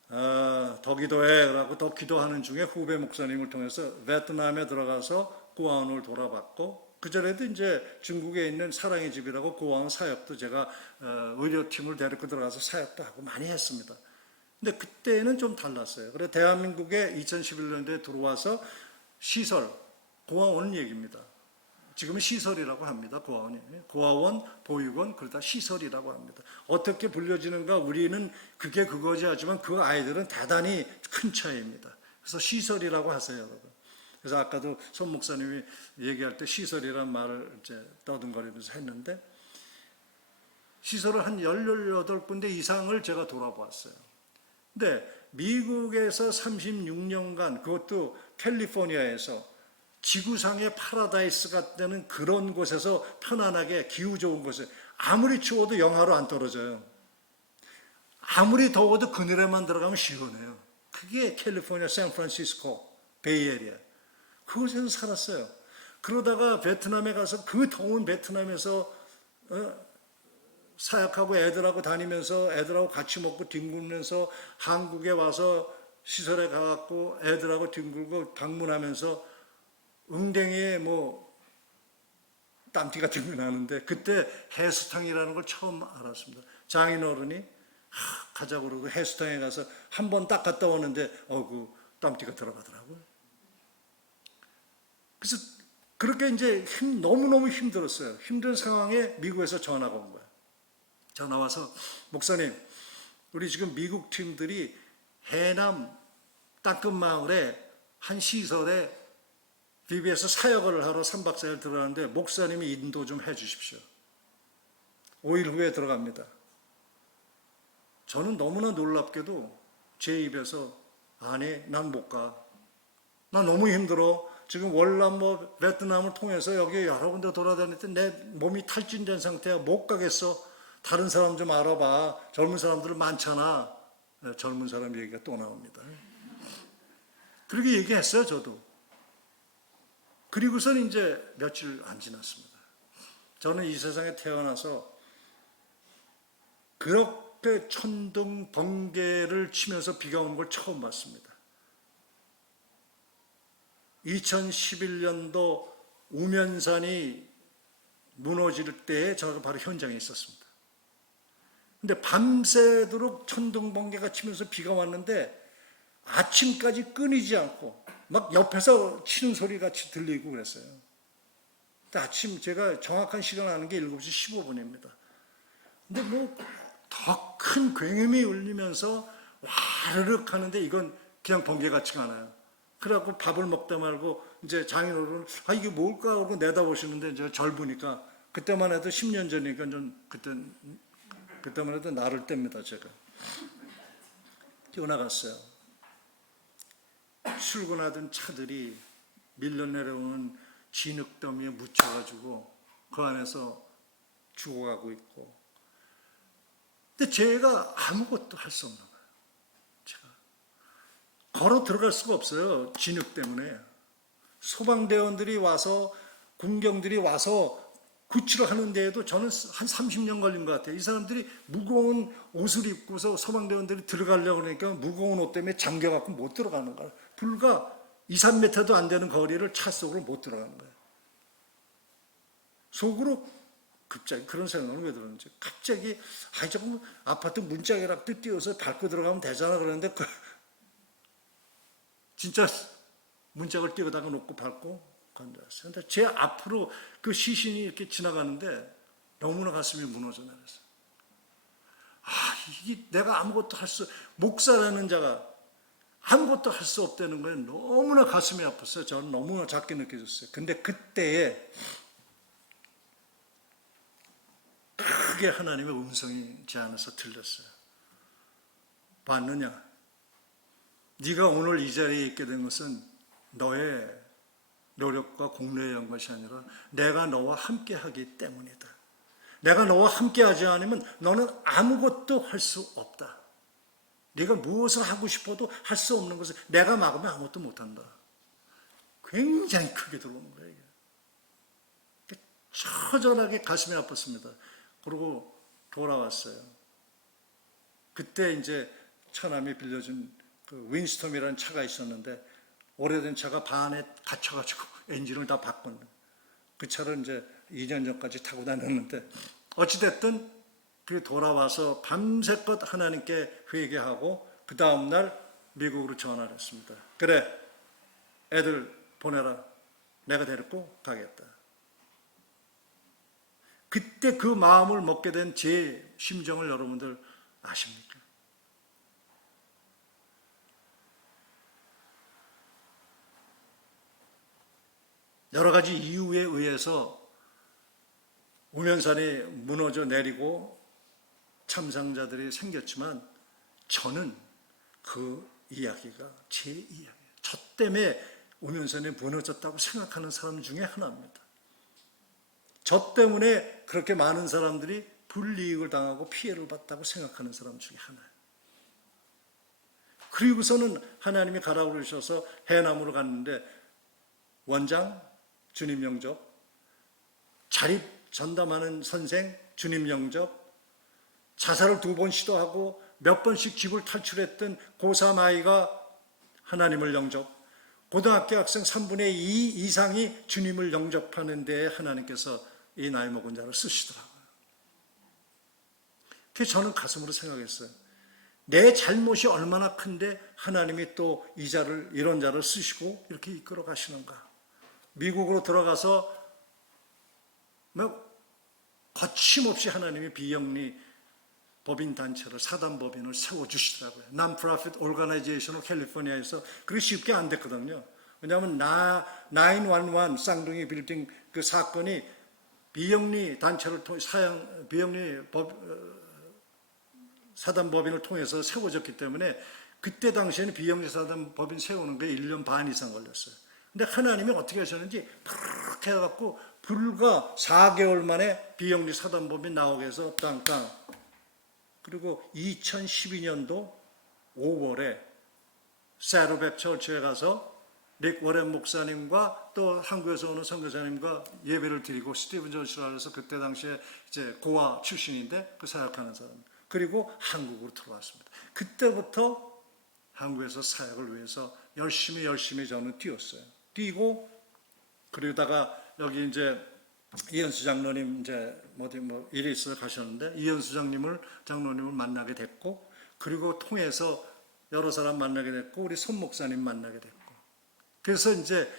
더 기도해. 라고 더 기도하는 중에 후배 목사님을 통해서 베트남에 들어가서 고아원을 돌아봤고, 그 전에도 이제 중국에 있는 사랑의 집이라고 고아원 사역도 제가 의료팀을 데리고 들어가서 사역도 하고 많이 했습니다. 근데 그때는 좀 달랐어요. 그래서 대한민국에 2011년도에 들어와서 시설, 고아원 얘기입니다. 지금은 시설이라고 합니다. 고아원이. 고아원, 보육원, 그러다 시설이라고 합니다. 어떻게 불려지는가 우리는 그게 그거지 하지만 그 아이들은 대단히 큰 차이입니다. 그래서 시설이라고 하세요, 여러분. 그래서 아까도 손 목사님이 얘기할 때 시설이란 말을 이제 떠듬거리면서 했는데, 시설을 한 18군데 이상을 제가 돌아보았어요. 근데 미국에서 36년간, 그것도 캘리포니아에서 지구상의 파라다이스 같다는 그런 곳에서 편안하게 기후 좋은 곳에, 아무리 추워도 영하로 안 떨어져요. 아무리 더워도 그늘에만 들어가면 시원해요. 그게 캘리포니아, 샌프란시스코, 베이에리아. 그곳에서 살았어요. 그러다가 베트남에 가서 그 더운 베트남에서 사역하고 애들하고 다니면서 애들하고 같이 먹고 뒹굴면서 한국에 와서 시설에 가갖고 애들하고 뒹굴고 방문하면서 웅댕이에 땀띠 같은 거 나는데, 그때 해수탕이라는 걸 처음 알았습니다. 장인어른이 가자고 그러고 해수탕에 가서 한 번 딱 갔다 오는데 그 땀띠가 들어가더라고요. 그래서 그렇게 이제 너무너무 힘들었어요. 힘든 상황에 미국에서 전화가 온 거예요. 전화 와서, 목사님, 우리 지금 미국 팀들이 해남 땅끝 마을에 한 시설에 BB에서 사역을 하러 3박 4일 들어가는데 목사님이 인도 좀 해 주십시오. 5일 후에 들어갑니다. 저는 너무나 놀랍게도 제 입에서, 아니, 난 못 가. 나 너무 힘들어. 지금 월남 베트남을 통해서 여기 여러 군데 돌아다닐 때 내 몸이 탈진된 상태야. 못 가겠어. 다른 사람 좀 알아봐. 젊은 사람들 많잖아. 젊은 사람 얘기가 또 나옵니다. 그렇게 얘기했어요, 저도. 그리고선 이제 며칠 안 지났습니다. 저는 이 세상에 태어나서 그렇게 천둥 번개를 치면서 비가 오는 걸 처음 봤습니다. 2011년도 우면산이 무너질 때에 저는 바로 현장에 있었습니다. 근데 밤새도록 천둥 번개가 치면서 비가 왔는데 아침까지 끊이지 않고 막 옆에서 치는 소리 같이 들리고 그랬어요. 근데 아침 제가 정확한 시간 아는 게 7시 15분입니다. 근데 더 큰 굉음이 울리면서 와르륵 하는데 이건 그냥 번개 같지가 않아요. 그래갖고 밥을 먹다 말고 이제 장인어른은 이게 뭘까 하고 내다보시는데 이제 절 보니까, 그때만 해도 10년 전이니까 좀 그때만 해도 나를 뗍니다. 제가 뛰어나갔어요. 출근하던 차들이 밀려 내려오는 진흙더미에 묻혀가지고 그 안에서 죽어가고 있고, 근데 제가 아무것도 할 수 없는 거예요. 제가 걸어 들어갈 수가 없어요. 진흙 때문에. 소방대원들이 와서, 군경들이 와서 구치를 하는데에도 저는 한 30년 걸린 것 같아요. 이 사람들이 무거운 옷을 입고서 소방대원들이 들어가려고 그러니까 무거운 옷 때문에 잠겨갖고 못 들어가는 거예요. 불과 2, 3m도 안 되는 거리를 차 속으로 못 들어가는 거예요. 속으로 갑자기 그런 생각은 왜 들었는지, 갑자기 조금 아파트 문짝이라도 띄워서 밟고 들어가면 되잖아 그러는데 진짜 문짝을 띄워다가 놓고 밟고 건드렸어요. 근데 제 앞으로 그 시신이 이렇게 지나가는데 너무나 가슴이 무너져 내렸어요. 이게 내가 아무것도 목사라는 자가 아무것도 할 수 없다는 거에 너무나 가슴이 아팠어요. 저는 너무나 작게 느껴졌어요. 근데 그때에 크게 하나님의 음성이 제 안에서 들렸어요. 봤느냐? 네가 오늘 이 자리에 있게 된 것은 너의 노력과 공로에 의한 것이 아니라 내가 너와 함께 하기 때문이다. 내가 너와 함께 하지 않으면 너는 아무것도 할 수 없다. 네가 무엇을 하고 싶어도 할 수 없는 것을 내가 막으면 아무것도 못한다. 굉장히 크게 들어오는 거예요. 이게. 처절하게 가슴이 아팠습니다. 그리고 돌아왔어요. 그때 이제 처남이 빌려준 그 윈스톰이라는 차가 있었는데 오래된 차가 반에 갇혀가지고 엔진을 다 바꾼 그 차를 이제 2년 전까지 타고 다녔는데 어찌됐든 그 돌아와서 밤새껏 하나님께 회개하고 그 다음날 미국으로 전화를 했습니다. 그래, 애들 보내라. 내가 데리고 가겠다. 그때 그 마음을 먹게 된 제 심정을 여러분들 아십니까? 여러 가지 이유에 의해서 우면산이 무너져 내리고 참상자들이 생겼지만 저는 그 이야기가 제 이야기예요. 저 때문에 우면산이 무너졌다고 생각하는 사람 중에 하나입니다. 저 때문에 그렇게 많은 사람들이 불이익을 당하고 피해를 봤다고 생각하는 사람 중에 하나예요. 그리고서는 하나님이 가라고 그러셔서 해남으로 갔는데 원장 주님 영접, 자립 전담하는 선생 주님 영접, 자살을 2번 시도하고 몇 번씩 집을 탈출했던 고3 아이가 하나님을 영접, 고등학교 학생 3분의 2 이상이 주님을 영접하는 데에 하나님께서 이 나이 먹은 자를 쓰시더라고요. 그래서 저는 가슴으로 생각했어요. 내 잘못이 얼마나 큰데 하나님이 또 이 자를, 이런 자를 쓰시고 이렇게 이끌어 가시는가. 미국으로 들어가서 거침없이 하나님이 비영리 법인 단체를, 사단 법인을 세워주시더라고요. Non-Profit Organization을 캘리포니아에서 그렇게 쉽게 안 됐거든요. 왜냐하면 911 쌍둥이 빌딩 그 사건이 비영리 단체를 통해 비영리 사단 법인을 통해서 세워졌기 때문에 그때 당시에는 비영리 사단 법인 세우는 게 1년 반 이상 걸렸어요. 근데 하나님이 어떻게 하셨는지 그렇게 해갖고 불과 4개월 만에 비영리 사단 법인 나오게 해서 땅땅. 그리고 2012년도 5월에 세로백 처치에 가서 릭 워렌 목사님과 또 한국에서 오는 선교사님과 예배를 드리고 스티븐 조시라고 해서 그때 당시에 이제 고아 출신인데 그 사역하는 사람. 그리고 한국으로 들어왔습니다. 그때부터 한국에서 사역을 위해서 열심히 저는 뛰었어요. 뛰고 그러다가 여기 이제 이현수 장로님 이제 일이 있어 가셨는데 이현수 장로님을 만나게 됐고 그리고 통해서 여러 사람 만나게 됐고 우리 손 목사님 만나게 됐고 그래서 이제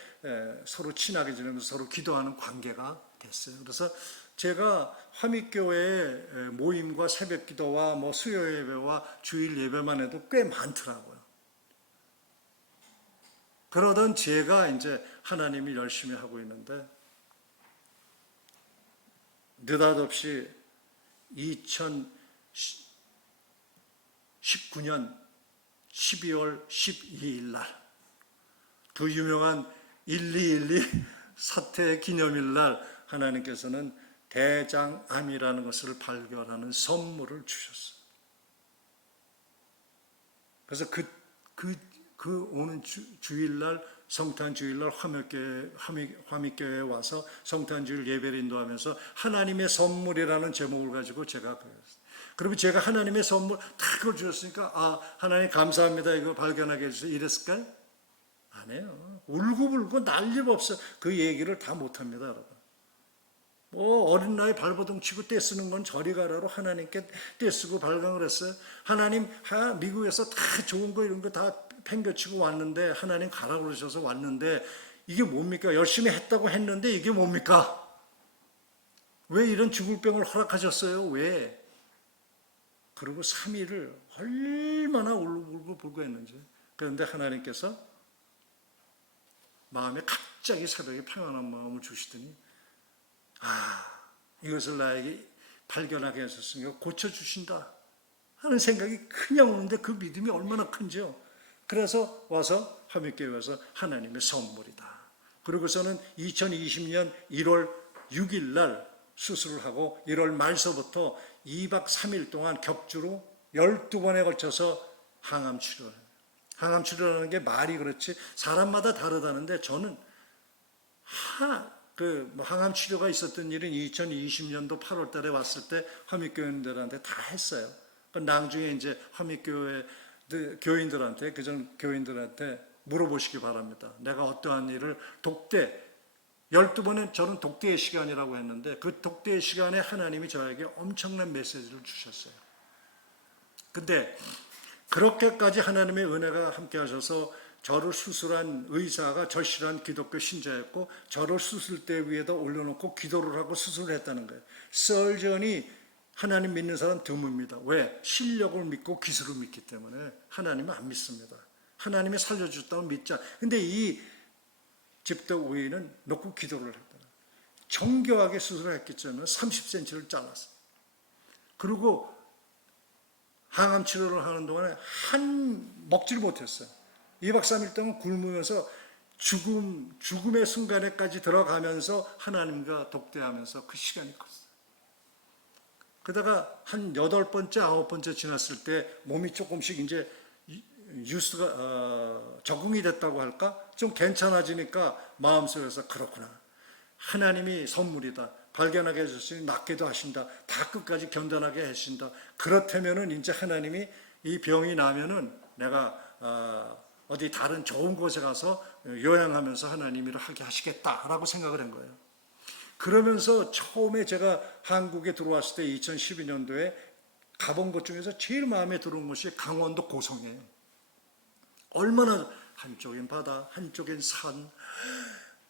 서로 친하게 지내면서 서로 기도하는 관계가 됐어요. 그래서 제가 화미교회 모임과 새벽기도와 수요 예배와 주일 예배만 해도 꽤 많더라고요. 그러던 제가 이제 하나님이 열심히 하고 있는데 느닷없이 2019년 12월 12일 날 그 유명한 1212 사태 기념일 날 하나님께서는 대장암이라는 것을 발견하는 선물을 주셨어요. 그래서 그 오는 주일날 성탄 주일날 화미교회에 와서 성탄 주일 예배를 인도하면서 하나님의 선물이라는 제목을 가지고 제가 배웠어요. 그리고 제가 하나님의 선물 다 그걸 주셨으니까 하나님 감사합니다 이거 발견하게 해주세요 이랬을까요? 안 해요. 울고불고 난리없어. 그 얘기를 다 못합니다 여러분. 어린 나이 발버둥 치고 떼쓰는 건 저리 가라로 하나님께 떼쓰고 발광을 했어요. 하나님 미국에서 다 좋은 거 이런 거 다 팽겨치고 왔는데 하나님 가라고 그러셔서 왔는데 이게 뭡니까? 열심히 했다고 했는데 이게 뭡니까? 왜 이런 죽을 병을 허락하셨어요? 왜? 그리고 3일을 얼마나 울고불고 했는지. 그런데 하나님께서 마음에 갑자기 새벽에 평안한 마음을 주시더니 이것을 나에게 발견하게 하셨으니까 고쳐주신다 하는 생각이 그냥 오는데 그 믿음이 얼마나 큰지요. 그래서 와서 화미교회 와서 하나님의 선물이다. 그리고서는 2020년 1월 6일 날 수술을 하고 1월 말서부터 2박 3일 동안 격주로 12번에 걸쳐서 항암 치료를 해요. 항암 치료라는 게 말이 그렇지 사람마다 다르다는데 저는 그 항암 치료가 있었던 일은 2020년도 8월 달에 왔을 때 화미교인들한테 다 했어요. 나중에 이제 화미교회 교인들한테, 그전 교인들한테 물어보시기 바랍니다. 내가 어떠한 일을 독대, 12번은 저는 독대의 시간이라고 했는데 그 독대의 시간에 하나님이 저에게 엄청난 메시지를 주셨어요. 근데 그렇게까지 하나님의 은혜가 함께 하셔서 저를 수술한 의사가 절실한 기독교 신자였고 저를 수술대 위에다 올려놓고 기도를 하고 수술을 했다는 거예요. 설전이 하나님 믿는 사람 드뭅니다. 왜? 실력을 믿고 기술을 믿기 때문에 하나님은 안 믿습니다. 하나님이 살려줬다고 믿자. 근데 이 집도 의인은 놓고 기도를 했다. 정교하게 수술을 했기 때문에 30cm를 잘랐어요. 그리고 항암 치료를 하는 동안에 먹지를 못했어요. 2박 3일 동안 굶으면서 죽음의 순간에까지 들어가면서 하나님과 독대하면서 그 시간이 컸어요. 그러다가 한 8번째, 9번째 지났을 때 몸이 조금씩 이제 적응이 됐다고 할까? 좀 괜찮아지니까 마음속에서 그렇구나. 하나님이 선물이다. 발견하게 해주시니 낫게도 하신다. 다 끝까지 견뎌나게 하신다. 그렇다면은 이제 하나님이 이 병이 나면은 내가 어디 다른 좋은 곳에 가서 요양하면서 하나님 일을 하게 하시겠다라고 생각을 한 거예요. 그러면서 처음에 제가 한국에 들어왔을 때 2012년도에 가본 곳 중에서 제일 마음에 들어온 곳이 강원도 고성이에요. 얼마나 한쪽엔 바다, 한쪽엔 산,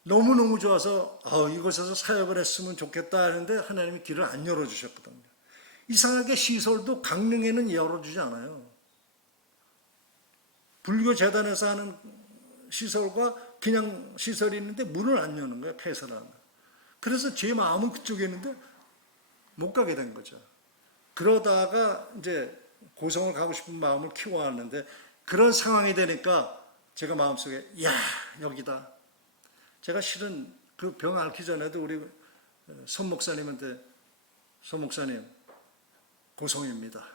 너무너무 좋아서 이곳에서 사역을 했으면 좋겠다 하는데 하나님이 길을 안 열어주셨거든요. 이상하게 시설도 강릉에는 열어주지 않아요. 불교 재단에서 하는 시설과 그냥 시설이 있는데 문을 안 여는 거예요. 폐쇄를 하는 거예요. 그래서 제 마음은 그쪽에 있는데 못 가게 된 거죠. 그러다가 이제 고성을 가고 싶은 마음을 키워왔는데 그런 상황이 되니까 제가 마음속에 여기다. 제가 실은 그 병 앓기 전에도 우리 선 목사님한테 선 목사님 고성입니다.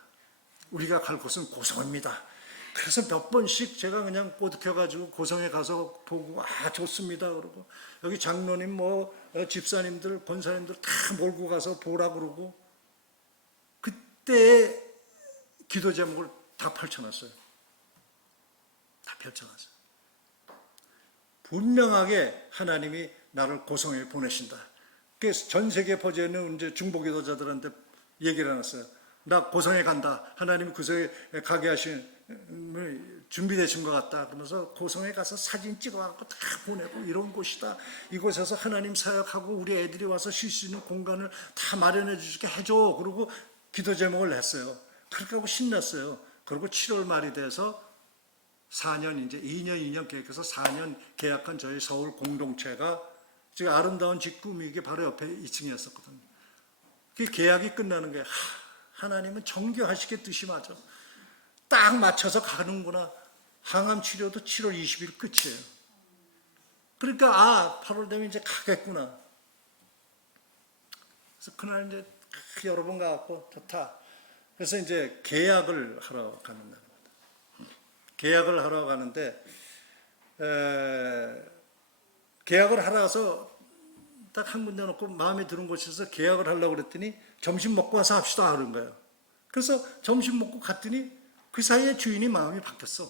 우리가 갈 곳은 고성입니다. 그래서 몇 번씩 제가 그냥 꼬드겨가지고 고성에 가서 보고 좋습니다 그러고 여기 장로님 집사님들 권사님들 다 몰고 가서 보라 그러고 그때 기도 제목을 다 펼쳐놨어요. 다 펼쳐놨어요. 분명하게 하나님이 나를 고성에 보내신다. 그래서 전 세계에 퍼져 있는 이제 중보기도자들한테 얘기를 해놨어요. 나 고성에 간다. 하나님이 고성에 가게 하신 준비되신 것 같다. 그러면서 고성에 가서 사진 찍어갖고 다 보내고 이런 곳이다. 이곳에서 하나님 사역하고 우리 애들이 와서 쉴 수 있는 공간을 다 마련해 주시게 해줘. 그리고 기도 제목을 냈어요. 그렇게 하고 신났어요. 그리고 7월 말이 돼서 4년 이제 2년 계획해서 4년 계약한 저희 서울 공동체가 지금 아름다운 집 꾸미기 바로 옆에 2층이었었거든요. 그 계약이 끝나는 거예요. 하나님은 정교하시게 뜻이 맞아. 딱 맞춰서 가는구나. 항암 치료도 7월 20일 끝이에요. 그러니까 8월 되면 이제 가겠구나. 그래서 그날 이제 여러 번 가갖고 좋다. 그래서 이제 계약을 하러 가는 날입니다. 계약을 하러 가는데 계약을 하러 가서 딱 한 군데 놓고 마음에 드는 곳에서 계약을 하려고 그랬더니 점심 먹고 와서 합시다 그런 거예요. 그래서 점심 먹고 갔더니 그 사이에 주인이 마음이 바뀌었어.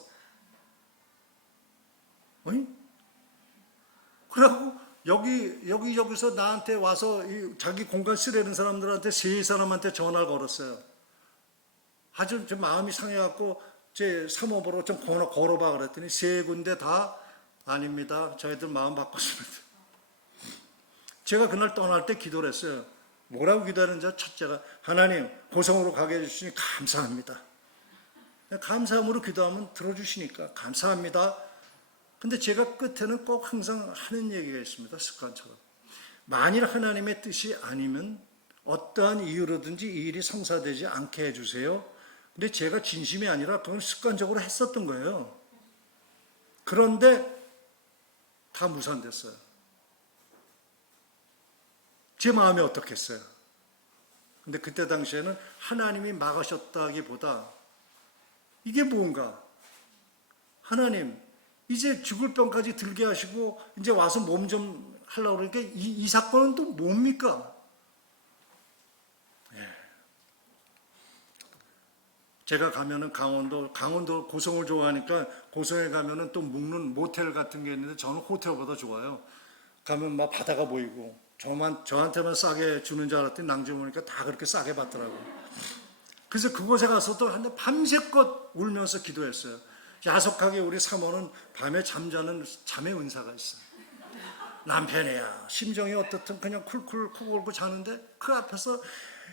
그래갖고 여기서 나한테 와서 자기 공간 쓰려는 사람들한테 3사람한테 전화를 걸었어요. 아주 좀 마음이 상해갖고 제 사모보로 좀 걸어봐 그랬더니 3군데 다 아닙니다. 저희들 마음 바꿨습니다. 제가 그날 떠날 때 기도를 했어요. 뭐라고 기도하는지 첫째가 하나님 고성으로 가게 해주시니 감사합니다. 감사함으로 기도하면 들어주시니까 감사합니다. 근데 제가 끝에는 꼭 항상 하는 얘기가 있습니다. 습관처럼. 만일 하나님의 뜻이 아니면 어떠한 이유로든지 이 일이 성사되지 않게 해주세요. 근데 제가 진심이 아니라 그건 습관적으로 했었던 거예요. 그런데 다 무산됐어요. 제 마음이 어떻겠어요? 근데 그때 당시에는 하나님이 막으셨다기보다 이게 뭔가? 하나님, 이제 죽을 병까지 들게 하시고 이제 와서 몸 좀 하려고 그러니까 이 사건은 또 뭡니까? 예. 제가 가면은 강원도 고성을 좋아하니까 고성에 가면은 또 묵는 모텔 같은 게 있는데 저는 호텔보다 좋아요. 가면 막 바다가 보이고 저한테만 싸게 주는 줄 알았더니 낭지 보니까 다 그렇게 싸게 받더라고요. 그래서 그곳에 가서도 한 밤새껏 울면서 기도했어요. 야속하게 우리 사모는 밤에 잠자는 잠의 은사가 있어요. 남편이야 심정이 어떻든 그냥 쿨쿨 쿡 고 자는데 그 앞에서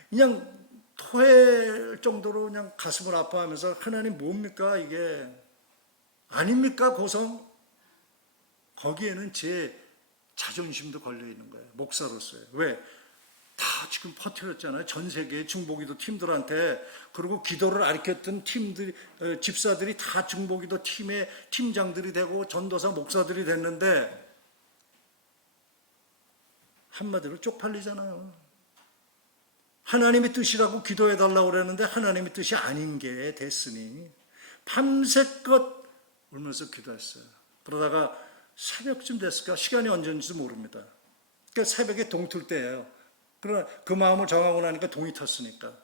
그냥 토할 정도로 그냥 가슴을 아파하면서 하나님 뭡니까 이게 아닙니까 고성? 거기에는 제 자존심도 걸려 있는 거예요. 목사로서요. 왜? 다 지금 퍼뜨렸잖아요. 전 세계의 중보기도 팀들한테. 그리고 기도를 가르쳤던 팀들, 집사들이 다 중보기도 팀의 팀장들이 되고 전도사 목사들이 됐는데 한마디로 쪽팔리잖아요. 하나님의 뜻이라고 기도해달라고 그랬는데 하나님의 뜻이 아닌 게 됐으니 밤새껏 울면서 기도했어요. 그러다가 새벽쯤 됐을까? 시간이 언제인지 모릅니다. 그러니까 새벽에 동 틀 때예요. 그러나 그 마음을 정하고 나니까 동이 텄으니까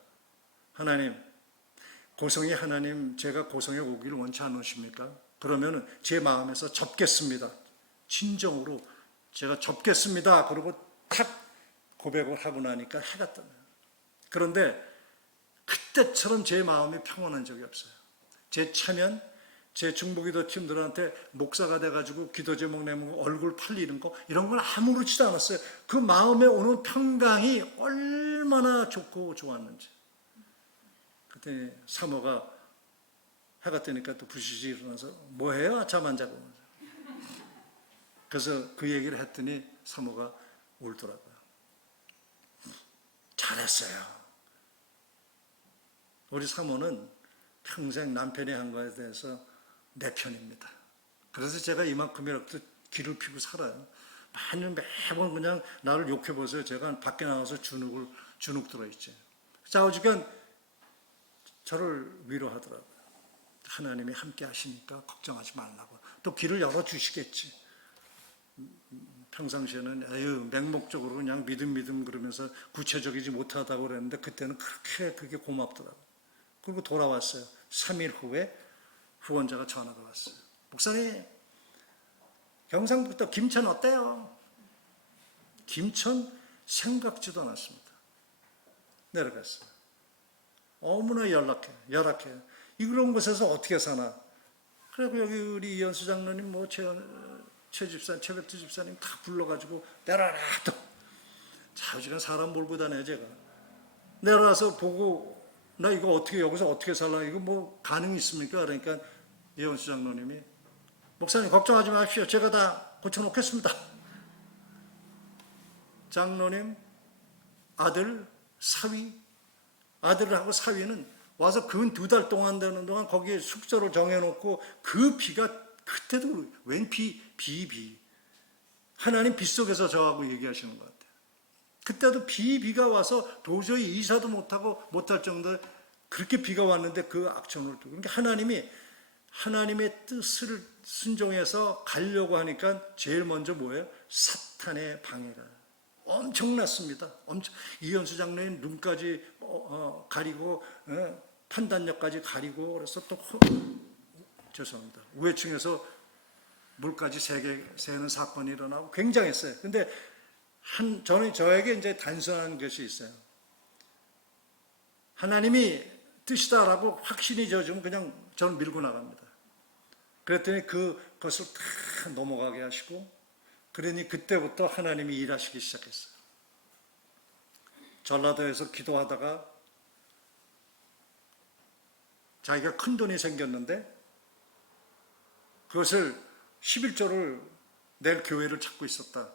하나님, 고성의 하나님, 제가 고성에 오기를 원치 않으십니까? 그러면 제 마음에서 접겠습니다. 진정으로 제가 접겠습니다. 그러고 탁 고백을 하고 나니까 해가 떠나요. 그런데 그때처럼 제 마음이 평온한 적이 없어요. 제 차면 제 중보기도 팀들한테 목사가 돼가지고 기도 제목 내면 얼굴 팔리는 거 이런 건 아무렇지도 않았어요. 그 마음에 오는 평강이 얼마나 좋고 좋았는지. 그때 사모가 해가 뜨니까 또 부시시 일어나서 뭐해요? 잠 안 자고. 그래서 그 얘기를 했더니 사모가 울더라고요. 잘했어요. 우리 사모는 평생 남편이 한 거에 대해서 내 편입니다. 그래서 제가 이만큼이라도 기를 피고 살아요. 매번 그냥 나를 욕해보세요. 제가 밖에 나와서 주눅 들어있지. 좌우지간 저를 위로하더라고요. 하나님이 함께 하시니까 걱정하지 말라고. 또 길을 열어주시겠지. 평상시에는 맹목적으로 그냥 믿음 그러면서 구체적이지 못하다고 그랬는데 그때는 그게 고맙더라고요. 그리고 돌아왔어요. 3일 후에 후원자가 전화가 왔어요. 목사님, 경상북도 김천 어때요? 김천 생각지도 않았습니다. 내려갔어요. 어머나 열악해요. 이런 곳에서 어떻게 사나? 그리고 여기 우리 이현수 장로님, 최 집사님, 최백두 집사님 다 불러가지고 내려라 또. 자주간 사람 몰고 다녀요 제가. 내려와서 보고 나 이거 여기서 어떻게 살라? 이거 뭐 가능이 있습니까? 그러니까 이현수 장로님이 목사님 걱정하지 마십시오. 제가 다 고쳐놓겠습니다. 장로님, 아들, 사위, 아들하고 사위는 와서 근 2달 동안 되는 동안 거기에 숙소를 정해놓고 그 비가 그때도 웬 비. 하나님 빗속에서 저하고 얘기하시는 것 같아요. 그때도 비가 와서 도저히 이사도 못할 정도로 그렇게 비가 왔는데 그 악천후를 두고. 그러니까 하나님의 뜻을 순종해서 가려고 하니까 제일 먼저 뭐예요? 사탄의 방해가 엄청났습니다. 이현수 장로님 눈까지 가리고 판단력까지 가리고 그래서 또 죄송합니다. 우회층에서 물까지 새는 사건이 일어나고 굉장했어요. 근데 저에게 이제 단순한 것이 있어요. 하나님이 뜻이다라고 확신이 져주면 그냥 저는 밀고 나갑니다. 그랬더니 그것을 다 넘어가게 하시고, 그러니 그때부터 하나님이 일하시기 시작했어요. 전라도에서 기도하다가 자기가 큰 돈이 생겼는데 그것을 11조를 낼 교회를 찾고 있었다.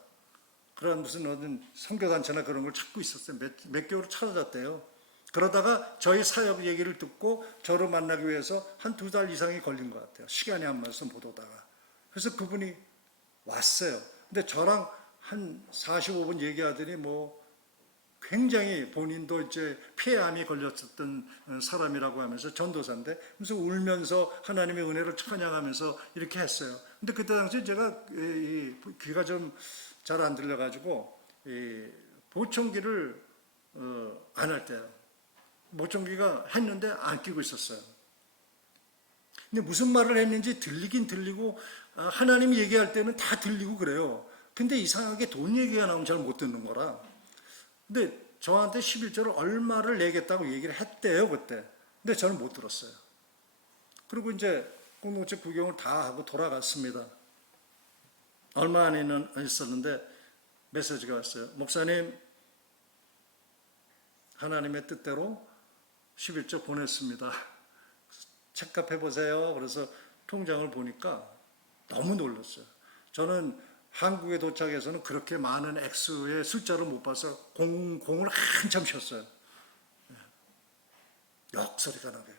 그런 무슨 어떤 선교단체나 그런 걸 찾고 있었어요. 몇 개월 찾아졌대요. 그러다가 저희 사역 얘기를 듣고 저를 만나기 위해서 한 2달 이상이 걸린 것 같아요. 시간이 안 맞아서 못 오다가. 그래서 그분이 왔어요. 근데 저랑 한 45분 얘기하더니 굉장히 본인도 이제 폐암이 걸렸었던 사람이라고 하면서 전도사인데, 그래서 울면서 하나님의 은혜를 찬양하면서 이렇게 했어요. 근데 그때 당시에 제가 귀가 좀 잘 안 들려가지고 이 보청기를 안 할 때요. 보청기가 했는데 안 끼고 있었어요. 근데 무슨 말을 했는지 들리긴 들리고 하나님 얘기할 때는 다 들리고 그래요. 근데 이상하게 돈 얘기가 나오면 잘 못 듣는 거라. 근데 저한테 11조를 얼마를 내겠다고 얘기를 했대요, 그때. 근데 저는 못 들었어요. 그리고 이제 공동체 구경을 다 하고 돌아갔습니다. 얼마 안 있었는데 메시지가 왔어요. 목사님, 하나님의 뜻대로 11조 보냈습니다. 체크해 보세요. 그래서 통장을 보니까 너무 놀랐어요. 저는 한국에 도착해서는 그렇게 많은 액수의 숫자를 못 봐서 공을 한참 쉬었어요. 역소리가 나게요.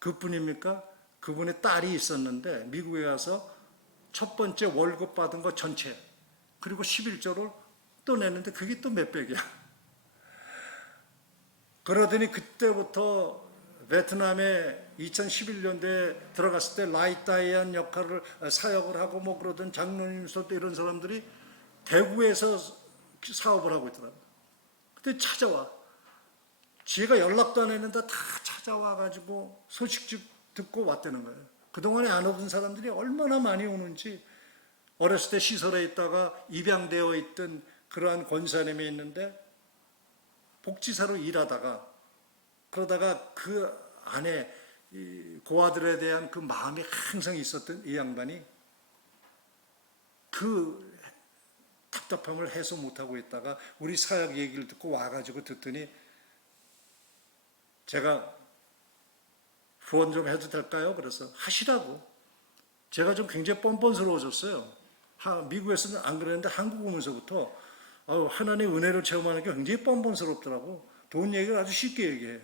그뿐입니까? 그분의 딸이 있었는데 미국에 가서 첫 번째 월급 받은 거 전체 그리고 11조를 또 냈는데 그게 또 몇백이야. 그러더니 그때부터 베트남에 2011년도에 들어갔을 때 라이따이안 역할을 사역을 하고 뭐 그러던 장로님 소 이런 사람들이 대구에서 사업을 하고 있더라고요. 그때 찾아와. 지가 연락도 안 했는데 다 찾아와 가지고 소식 듣고 왔다는 거예요. 그동안에 안 오던 사람들이 얼마나 많이 오는지. 어렸을 때 시설에 있다가 입양되어 있던 그러한 권사님이 있는데 복지사로 일하다가 그러다가 그 안에 고아들에 대한 그 마음이 항상 있었던 이 양반이 그 답답함을 해소 못하고 있다가 우리 사역 얘기를 듣고 와가지고 듣더니 제가 후원 좀 해도 될까요? 그래서 하시라고. 제가 좀 굉장히 뻔뻔스러워졌어요. 미국에서는 안 그랬는데 한국 오면서부터 하나님의 은혜를 체험하는 게 굉장히 뻔뻔스럽더라고. 돈 얘기를 아주 쉽게 얘기해.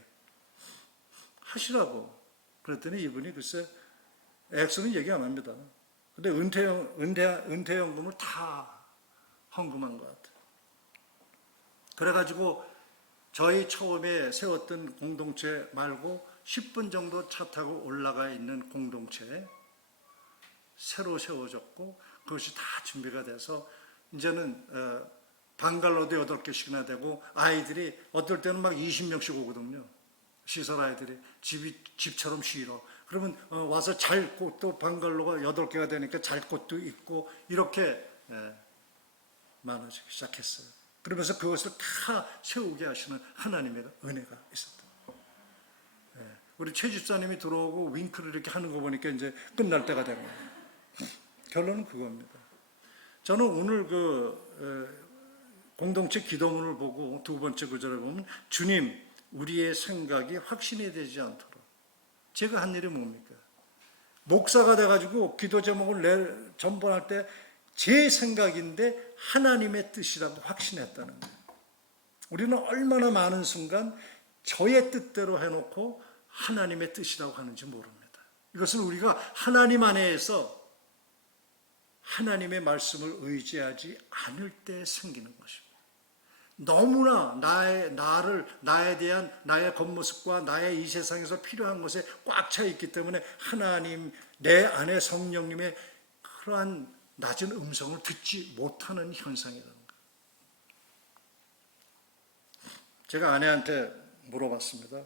하시라고. 그랬더니 이분이 글쎄 액수는 얘기 안 합니다. 근데 은퇴연금을 다 헌금한 것 같아요. 그래가지고 저희 처음에 세웠던 공동체 말고 10분 정도 차 타고 올라가 있는 공동체에 새로 세워졌고 그것이 다 준비가 돼서 이제는 방갈로도 8개씩이나 되고 아이들이 어떨 때는 막 20명씩 오거든요. 시설 아이들이 집처럼 쉬러. 그러면 와서 잘 곳 또 방갈로가 8개가 되니까 잘 곳도 있고 이렇게 많아지기 시작했어요. 그러면서 그것을 다 세우게 하시는 하나님의 은혜가 있었다. 우리 최 집사님이 들어오고 윙크를 이렇게 하는 거 보니까 이제 끝날 때가 되는 거예요. 결론은 그겁니다. 저는 오늘 공동체 기도문을 보고 두 번째 구절에 보면 주님 우리의 생각이 확신이 되지 않도록. 제가 한 일이 뭡니까? 목사가 돼가지고 기도 제목을 전번할 때 제 생각인데 하나님의 뜻이라고 확신했다는 거예요. 우리는 얼마나 많은 순간 저의 뜻대로 해놓고 하나님의 뜻이라고 하는지 모릅니다. 이것은 우리가 하나님 안에서 하나님의 말씀을 의지하지 않을 때 생기는 것입니다. 너무나 나에 대한 나의 겉모습과 나의 이 세상에서 필요한 것에 꽉 차 있기 때문에 하나님, 내 안에 성령님의 그러한 낮은 음성을 듣지 못하는 현상이라는 거예요. 제가 아내한테 물어봤습니다.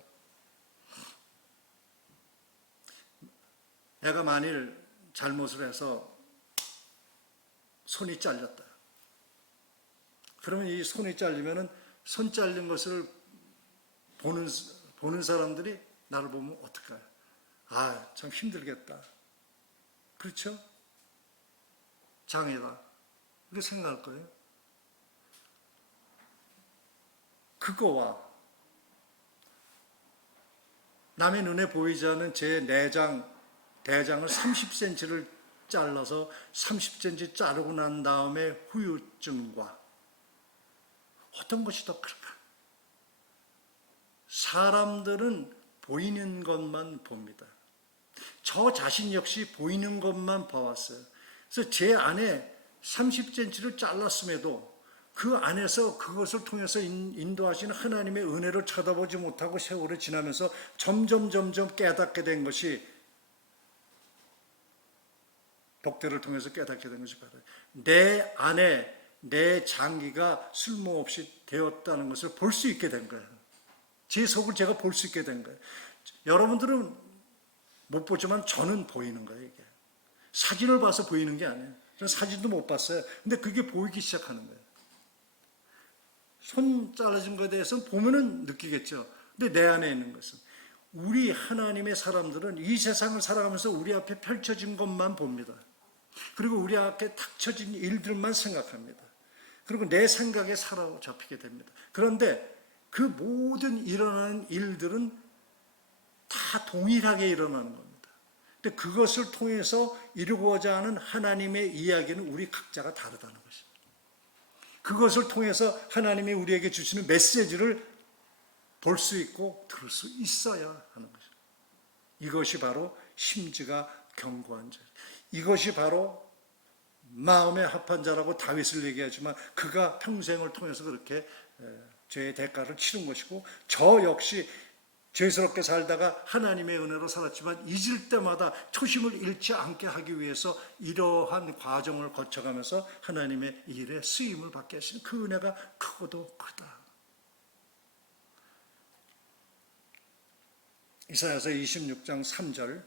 애가 만일 잘못을 해서 손이 잘렸다. 그러면 이 손이 잘리면은 손 잘린 것을 보는 사람들이 나를 보면 어떡할까요? 아, 참 힘들겠다. 그렇죠? 장애다. 이렇게 생각할 거예요. 그거와 남의 눈에 보이지 않는 제 대장을 30cm를 잘라서 30cm 자르고 난 다음에 후유증과 어떤 것이 더 클까? 사람들은 보이는 것만 봅니다. 저 자신 역시 보이는 것만 봐왔어요. 그래서 제 안에 30cm를 잘랐음에도 그 안에서 그것을 통해서 인도하시는 하나님의 은혜를 쳐다보지 못하고 세월이 지나면서 점점 깨닫게 된 것이 독대를 통해서 깨닫게 된 것이 바로 내 안에 내 장기가 쓸모없이 되었다는 것을 볼 수 있게 된 거예요. 제 속을 제가 볼 수 있게 된 거예요. 여러분들은 못 보지만 저는 보이는 거예요. 이게 사진을 봐서 보이는 게 아니에요. 저는 사진도 못 봤어요. 근데 그게 보이기 시작하는 거예요. 손 잘라진 것에 대해서는 보면은 느끼겠죠. 근데 내 안에 있는 것은 우리 하나님의 사람들은 이 세상을 살아가면서 우리 앞에 펼쳐진 것만 봅니다. 그리고 우리 앞에 닥쳐진 일들만 생각합니다. 그리고 내 생각에 사로잡히게 됩니다. 그런데 그 모든 일어나는 일들은 다 동일하게 일어나는 겁니다. 근데 그것을 통해서 이루고자 하는 하나님의 이야기는 우리 각자가 다르다는 것입니다. 그것을 통해서 하나님이 우리에게 주시는 메시지를 볼 수 있고 들을 수 있어야 하는 것입니다. 이것이 바로 심지가 견고한 자. 이것이 바로 마음의 합한 자라고 다윗을 얘기하지만 그가 평생을 통해서 그렇게 죄의 대가를 치른 것이고 저 역시 죄스럽게 살다가 하나님의 은혜로 살았지만 잊을 때마다 초심을 잃지 않게 하기 위해서 이러한 과정을 거쳐가면서 하나님의 일에 쓰임을 받게 하시는 그 은혜가 크고도 크다. 이사야서 26장 3절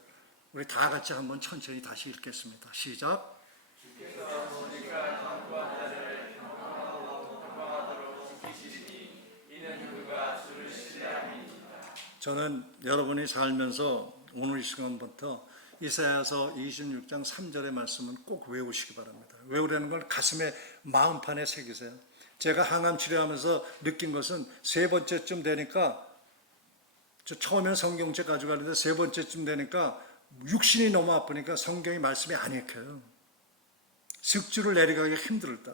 우리 다 같이 한번 천천히 다시 읽겠습니다. 시작. 저는 여러분이 살면서 오늘 이 시간부터 이사야서 26장 3절의 말씀은 꼭 외우시기 바랍니다. 외우려는 걸 가슴에 마음판에 새기세요. 제가 항암 치료하면서 느낀 것은 세 번째쯤 되니까 처음엔 성경책 가져가는데 세 번째쯤 되니까 육신이 너무 아프니까 성경이 말씀이 안 읽혀요. 숙주를 내려가기가 힘들다.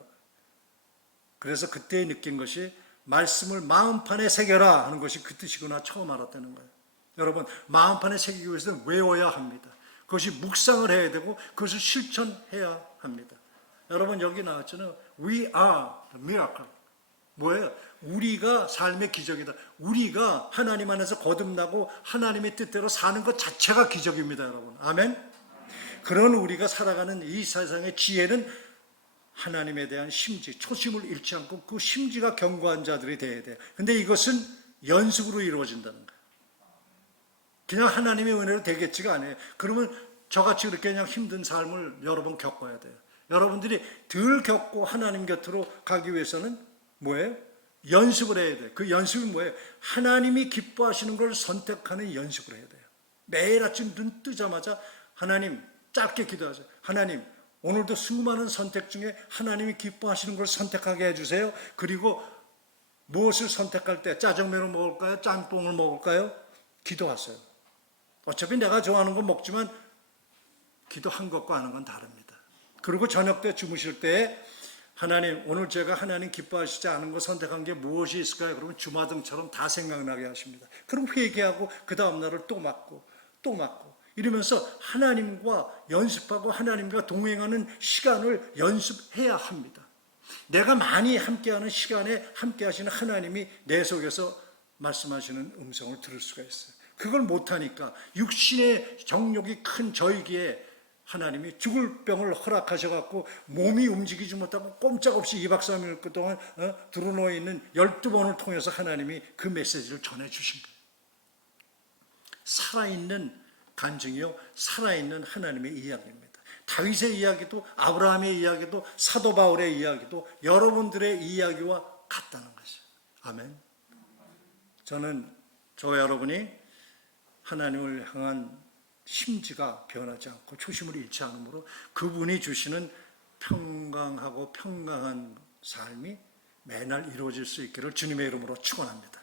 그래서 그때 느낀 것이 말씀을 마음판에 새겨라 하는 것이 그 뜻이구나 처음 알았다는 거예요. 여러분 마음판에 새기기 위해서는 외워야 합니다. 그것이 묵상을 해야 되고 그것을 실천해야 합니다. 여러분 여기 나왔잖아요. We are the miracle. 뭐예요? 우리가 삶의 기적이다. 우리가 하나님 안에서 거듭나고 하나님의 뜻대로 사는 것 자체가 기적입니다. 여러분 아멘. 그런 우리가 살아가는 이 세상의 지혜는 하나님에 대한 심지, 초심을 잃지 않고 그 심지가 견고한 자들이 되어야 돼요. 근데 이것은 연습으로 이루어진다는 거예요. 그냥 하나님의 은혜로 되겠지가 않아요. 그러면 저같이 그렇게 그냥 힘든 삶을 여러 번 겪어야 돼요. 여러분들이 덜 겪고 하나님 곁으로 가기 위해서는 뭐예요? 연습을 해야 돼요. 그 연습이 뭐예요? 하나님이 기뻐하시는 걸 선택하는 연습을 해야 돼요. 매일 아침 눈 뜨자마자 하나님 짧게 기도하세요. 하나님 오늘도 수많은 선택 중에 하나님이 기뻐하시는 걸 선택하게 해주세요. 그리고 무엇을 선택할 때 짜장면을 먹을까요? 짬뽕을 먹을까요? 기도하세요. 어차피 내가 좋아하는 건 먹지만 기도한 것과 하는 건 다릅니다. 그리고 저녁 때 주무실 때 하나님 오늘 제가 하나님 기뻐하시지 않은 거 선택한 게 무엇이 있을까요? 그러면 주마등처럼 다 생각나게 하십니다. 그럼 회개하고 그 다음 날을 또 맞고 또 맞고 이러면서 하나님과 연습하고 하나님과 동행하는 시간을 연습해야 합니다. 내가 많이 함께하는 시간에 함께하시는 하나님이 내 속에서 말씀하시는 음성을 들을 수가 있어요. 그걸 못하니까 육신의 정욕이 큰 저에게 하나님이 죽을 병을 허락하셔갖고 몸이 움직이지 못하고 꼼짝없이 2박 3일 동안 드러누워 있는 12번을 통해서 하나님이 그 메시지를 전해주신 거예요. 살아있는 간증이요 살아있는 하나님의 이야기입니다. 다윗의 이야기도 아브라함의 이야기도 사도 바울의 이야기도 여러분들의 이야기와 같다는 것이죠. 아멘. 저는 저와 여러분이 하나님을 향한 심지가 변하지 않고 초심을 잃지 않으므로 그분이 주시는 평강하고 평강한 삶이 매날 이루어질 수 있기를 주님의 이름으로 축원합니다.